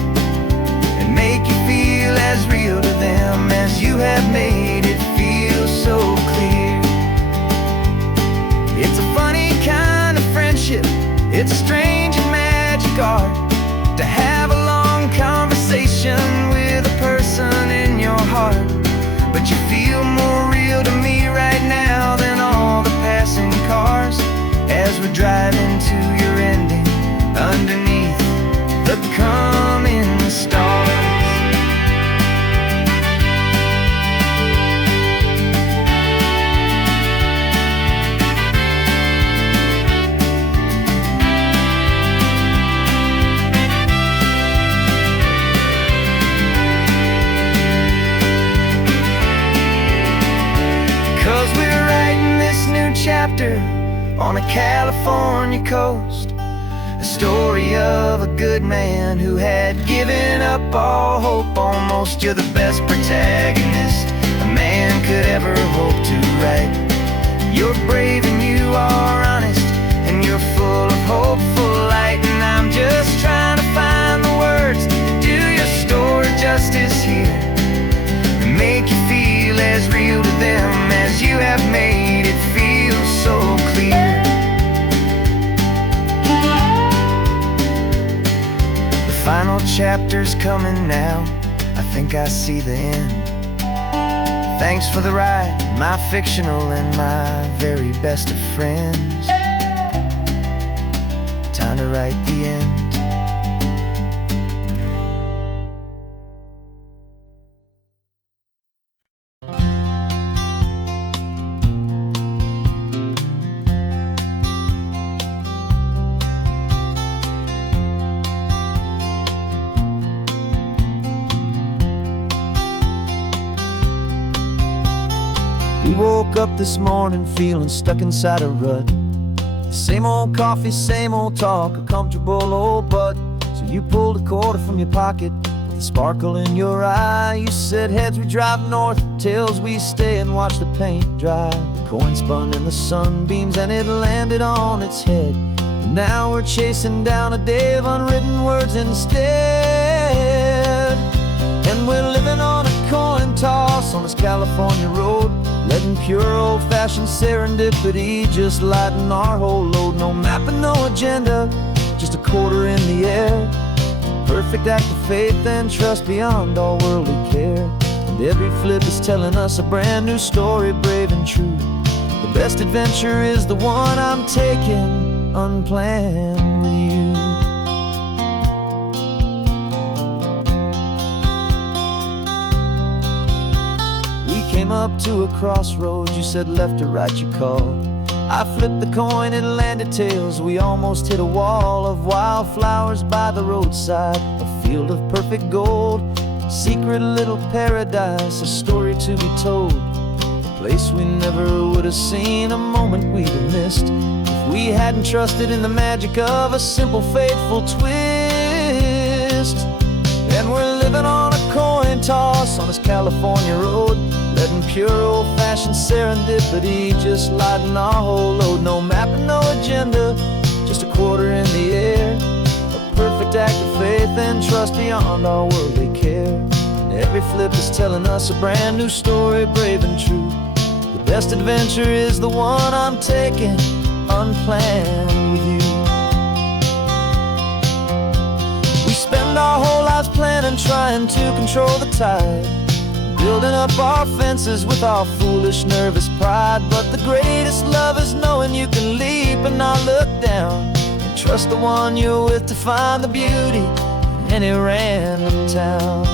and make you feel as real to them as you have made it feel so clear. It's a funny kind of friendship, it's a strange and magic art to have a long conversation with a person in your heart. But you feel more real to me right now than all the passing cars, as we're driving to your ending underneath the coming stars. 'Cause we're writing this new chapter on a California coast, a story of a good man who had given up all hope almost. You're the best protagonist a man could ever hope to write. You're brave and you are honest, and you're full of hopeful light. And I'm just trying to find the words to do your story justice here, and make you feel as real to them as you have made it feel so clear. The final chapter's coming now, I think I see the end. Thanks for the ride, my fictional and my very best of friends. Time to write the end. We woke up this morning feeling stuck inside a rut. Same old coffee, same old talk, a comfortable old butt. So you pulled a quarter from your pocket with a sparkle in your eye. You said, heads we drive north, tails we stay and watch the paint dry. The coin spun in the sunbeams and it landed on its head. And now we're chasing down a day of unwritten words instead. And we're living on a coin toss on this California road, letting pure old-fashioned serendipity just lighten our whole load. No map and no agenda, just a quarter in the air. Perfect act of faith and trust beyond all worldly care. And every flip is telling us a brand new story, brave and true. The best adventure is the one I'm taking unplanned with you. Came up to a crossroads, you said left or right you called. I flipped the coin, it landed tails. We almost hit a wall of wildflowers by the roadside, a field of perfect gold, secret little paradise, a story to be told, a place we never would have seen, a moment we'd have missed if we hadn't trusted in the magic of a simple faithful twist. And we're living on a coin toss on this California road, letting pure old-fashioned serendipity just lighten our whole load. No map and no agenda, just a quarter in the air. A perfect act of faith and trust beyond our worldly care. And every flip is telling us a brand new story, brave and true. The best adventure is the one I'm taking unplanned with you. We spend our whole lives planning, trying to control the tide, building up our fences with our foolish, nervous pride. But the greatest love is knowing you can leap and not look down, and trust the one you're with to find the beauty in any random town.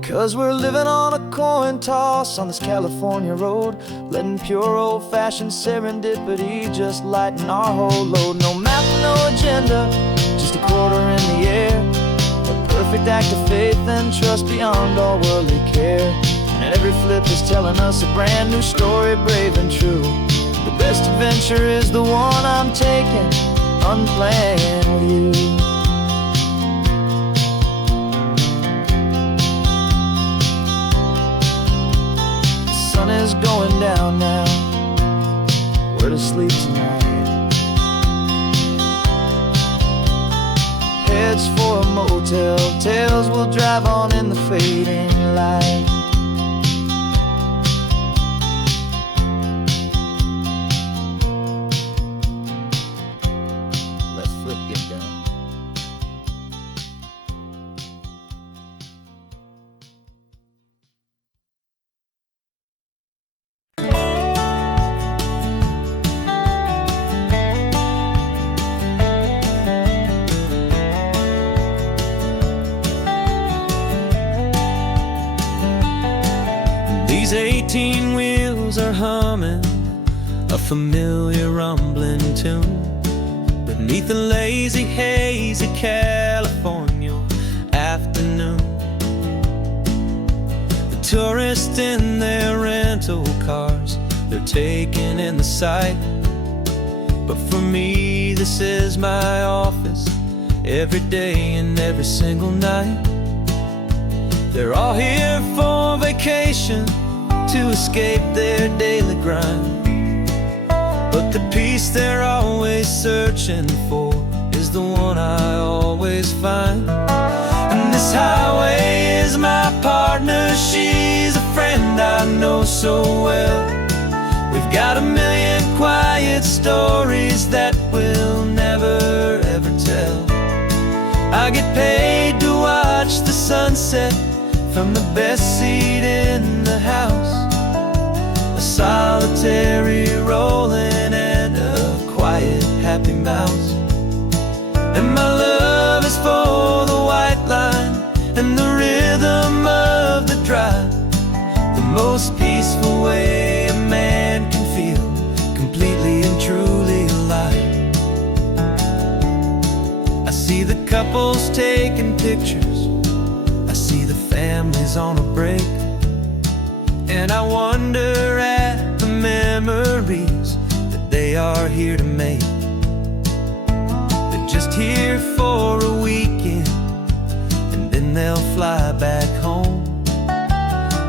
'Cause we're living on a coin toss on this California road, letting pure old-fashioned serendipity just lighten our whole load. No map, no agenda, just a quarter in the air. A perfect act of faith and trust beyond all worldly care. And every flip is telling us a brand new story, brave and true. The best adventure is the one I'm taking unplanned with you. The sun is going down now, we're to sleep tonight. Heads for a motel, tails will drive on in the fading light. Let's flip get done. These 18 wheels are humming a familiar rumbling tune beneath the lazy haze of California afternoon. The tourists in their rental cars, they're taking in the sight. But for me, this is my office every day and every single night. They're all here for vacation, to escape their daily grind. But the peace they're always searching for is the one I always find. And this highway is my partner, she's a friend I know so well. We've got a million quiet stories that we'll never ever tell. I get paid to watch the sunset from the best seat in the house, a solitary rolling and a quiet happy mouse. And my love is for the white line and the rhythm of the drive, the most peaceful couples taking pictures, I see the families on a break, and I wonder at the memories that they are here to make. They're just here for a weekend, and then they'll fly back home,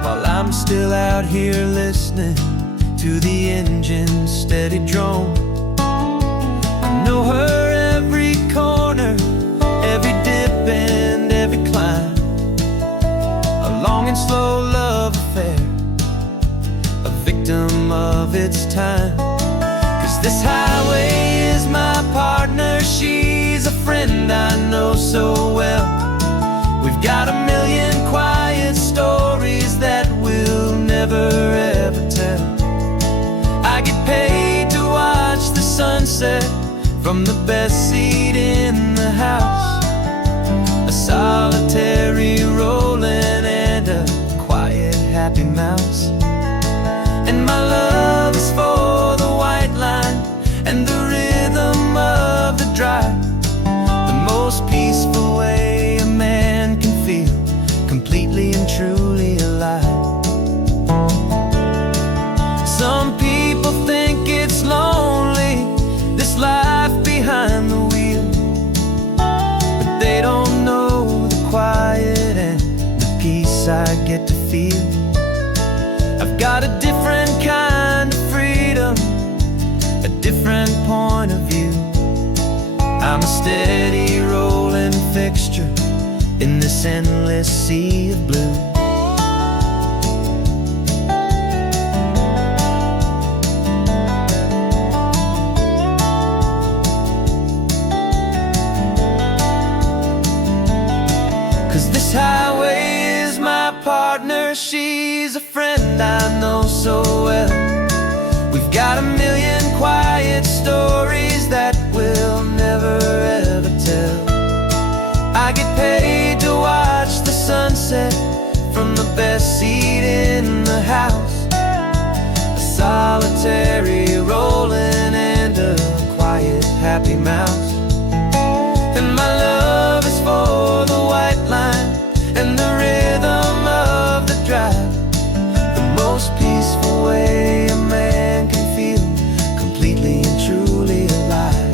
while I'm still out here listening to the engine's steady drone. I know her every corner, every dip and every climb, a long and slow love affair, a victim of its time. 'Cause this highway is my partner, she's a friend I know so well. We've got a million quiet stories that we'll never ever tell. I get paid to watch the sunset from the best seat in the house, a solitary rolling and a quiet happy mouse. And my love is for the white line and the rhythm of the drive, the most peaceful way a man can feel completely and truly alive. Some people think it's lonely, this life behind the wheel, but they don't know the quiet and the peace I get to feel. I've got a different kind of freedom, a different point of view. I'm a steady rolling fixture in this endless sea of blue. 'Cause this highway is my partner, she's a friend I know so well. We've got a million quiet stories that we'll never ever tell. I get paid to watch the sunset from the best seat in the house, a solitary rolling and a quiet happy mouse. And my love is for the white line and the rhythm of the drive, the most peaceful way a man can feel completely and truly alive.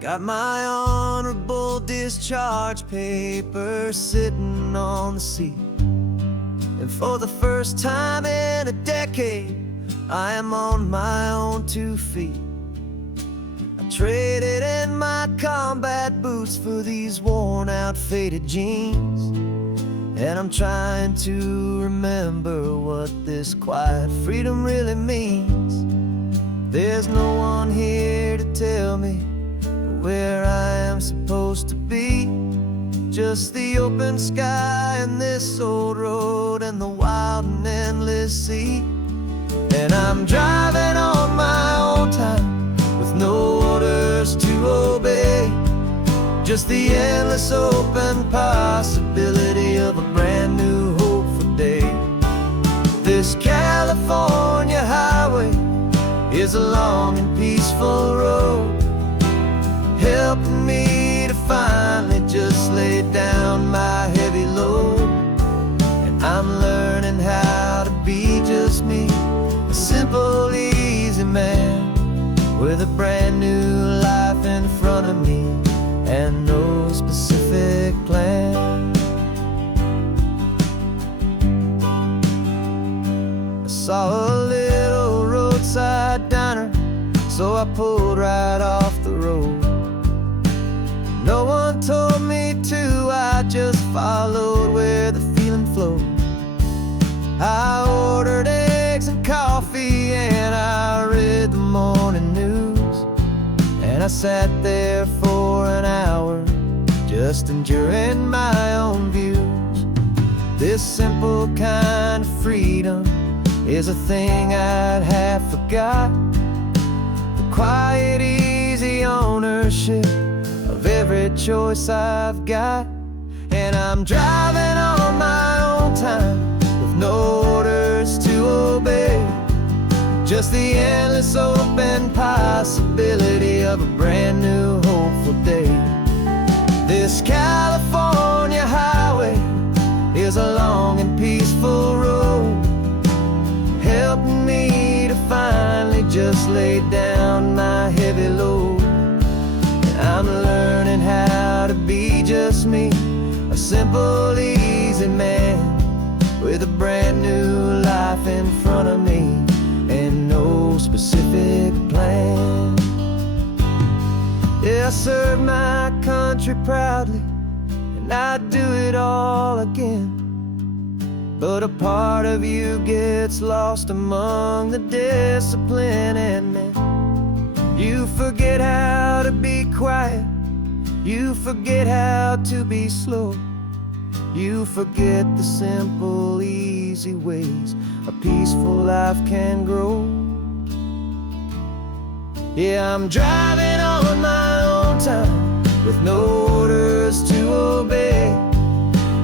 Got my honorable discharge paper sitting on the seat, and for the first time in a decade, I am on my own 2 feet. I traded in my combat boots for these worn out faded jeans, and I'm trying to remember what this quiet freedom really means. There's no one here to tell me where I am supposed to be, just the open sky and this old road and the wild and endless sea. And I'm driving on my own time with no orders to obey, just the endless open possibility of a brand new hopeful day. This California highway is a long and peaceful road, helping me to finally just lay down my heavy load. And I'm learning how to be just me, a simple, easy man with a brand new life in front of me and no specific plan. I saw a little roadside diner, so I pulled right off the road. No one told me to, I just followed where the feeling flowed. I ordered eggs and coffee and I read the morning news, and I sat there for an hour just enduring my own views. This simple kind of freedom is a thing I'd half forgot, the quiet, easy ownership of every choice I've got. I'm driving on my own time with no orders to obey, just the endless open possibility of a brand new hopeful day. This California highway is a long and peaceful road, helping me to finally just lay down my heavy load. I'm learning how to be just me, a simple, easy man with a brand new life in front of me and no specific plan. Yeah, I serve my country proudly, and I'd do it all again. But a part of you gets lost among the discipline, and then you forget how to be quiet, you forget how to be slow, you forget the simple, easy ways a peaceful life can grow. Yeah, I'm driving on my own time with no orders to obey,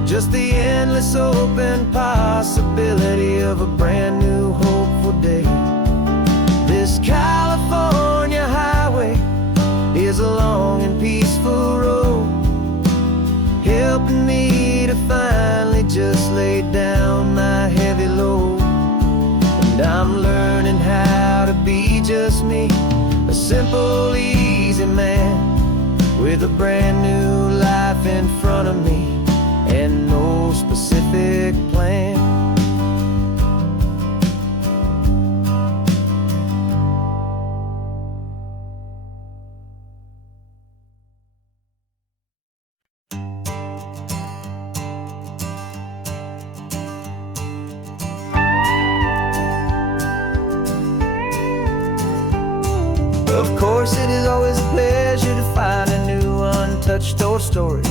just the endless open possibility of a brand new hopeful day. This California highway is a long and peaceful road, helping me to finally just lay down my heavy load. And I'm learning how to be just me, a simple, easy man with a brand new life in front of me and no specific plan. Of course, it is always a pleasure to find a new untouched old story.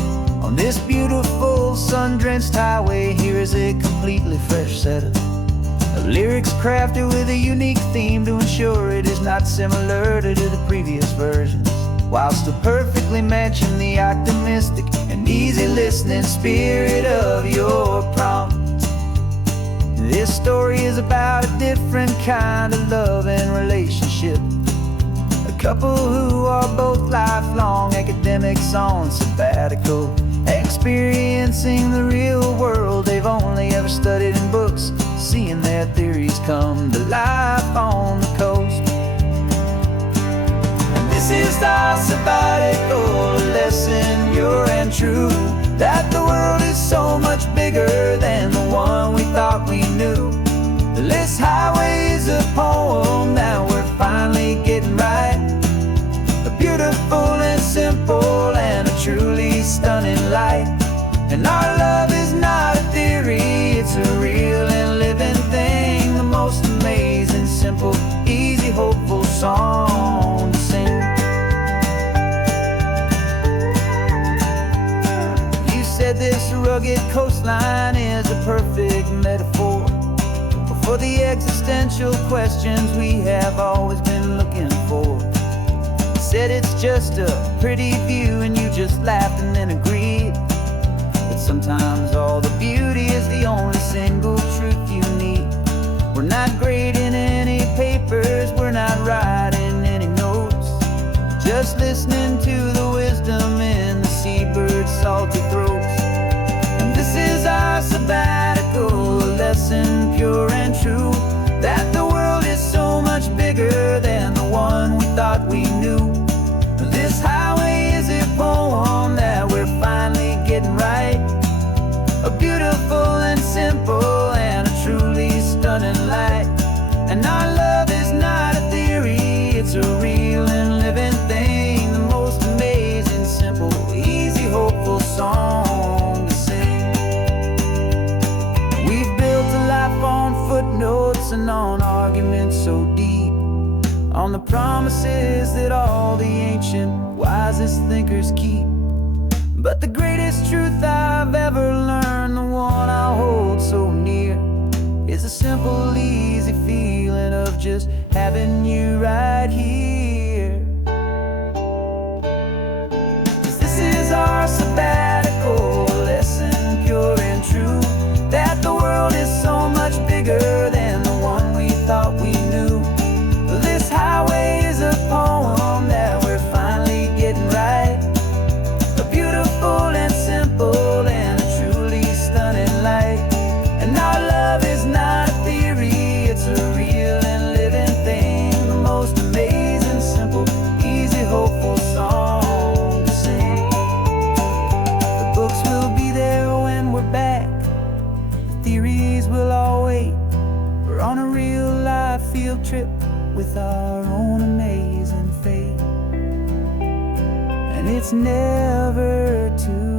On this beautiful sun-drenched highway, here is a completely fresh set of lyrics crafted with a unique theme to ensure it is not similar to the previous versions, while still perfectly matching the optimistic and easy listening spirit of your prompt. This story is about a different kind of love and relationship, a couple who are both lifelong academics on sabbatical, experiencing the real world they've only ever studied in books, seeing their theories come to life on the coast. And this is our sabbatical lesson, pure and true, that the world is so much bigger than the one we thought we knew. This highway is a poem that we're finally getting right, a beautiful and simple and a truly stunning light. And our love is not a theory, it's a real and living thing, the most amazing, simple, easy, hopeful song to sing. You said this rugged coastline is a perfect metaphor for the existential questions we have always been looking for. You said it's just a pretty view, and you just laughed and then agreed that sometimes all the beauty is the only single truth you need. We're not grading any papers, we're not writing any notes, just listening to the wisdom in the seabird's salty throats. And this is our sabbatical lesson, pure and true, that the world is so much bigger than the one we thought we knew. This highway is a poem that we're finally getting right, a beautiful and simple and a truly stunning light. And our love is not a theory, it's a real and living thing, the most amazing, simple, easy, hopeful song to sing. We've built a life on footnotes and on arguments so deep, on the promises that all the ancient wisest thinkers keep. But the greatest truth I've ever learned, the one I hold so near, is a simple, easy feeling of just having you right here. 'Cause this is our sabbatical lesson, trip with our own amazing fate. And it's never too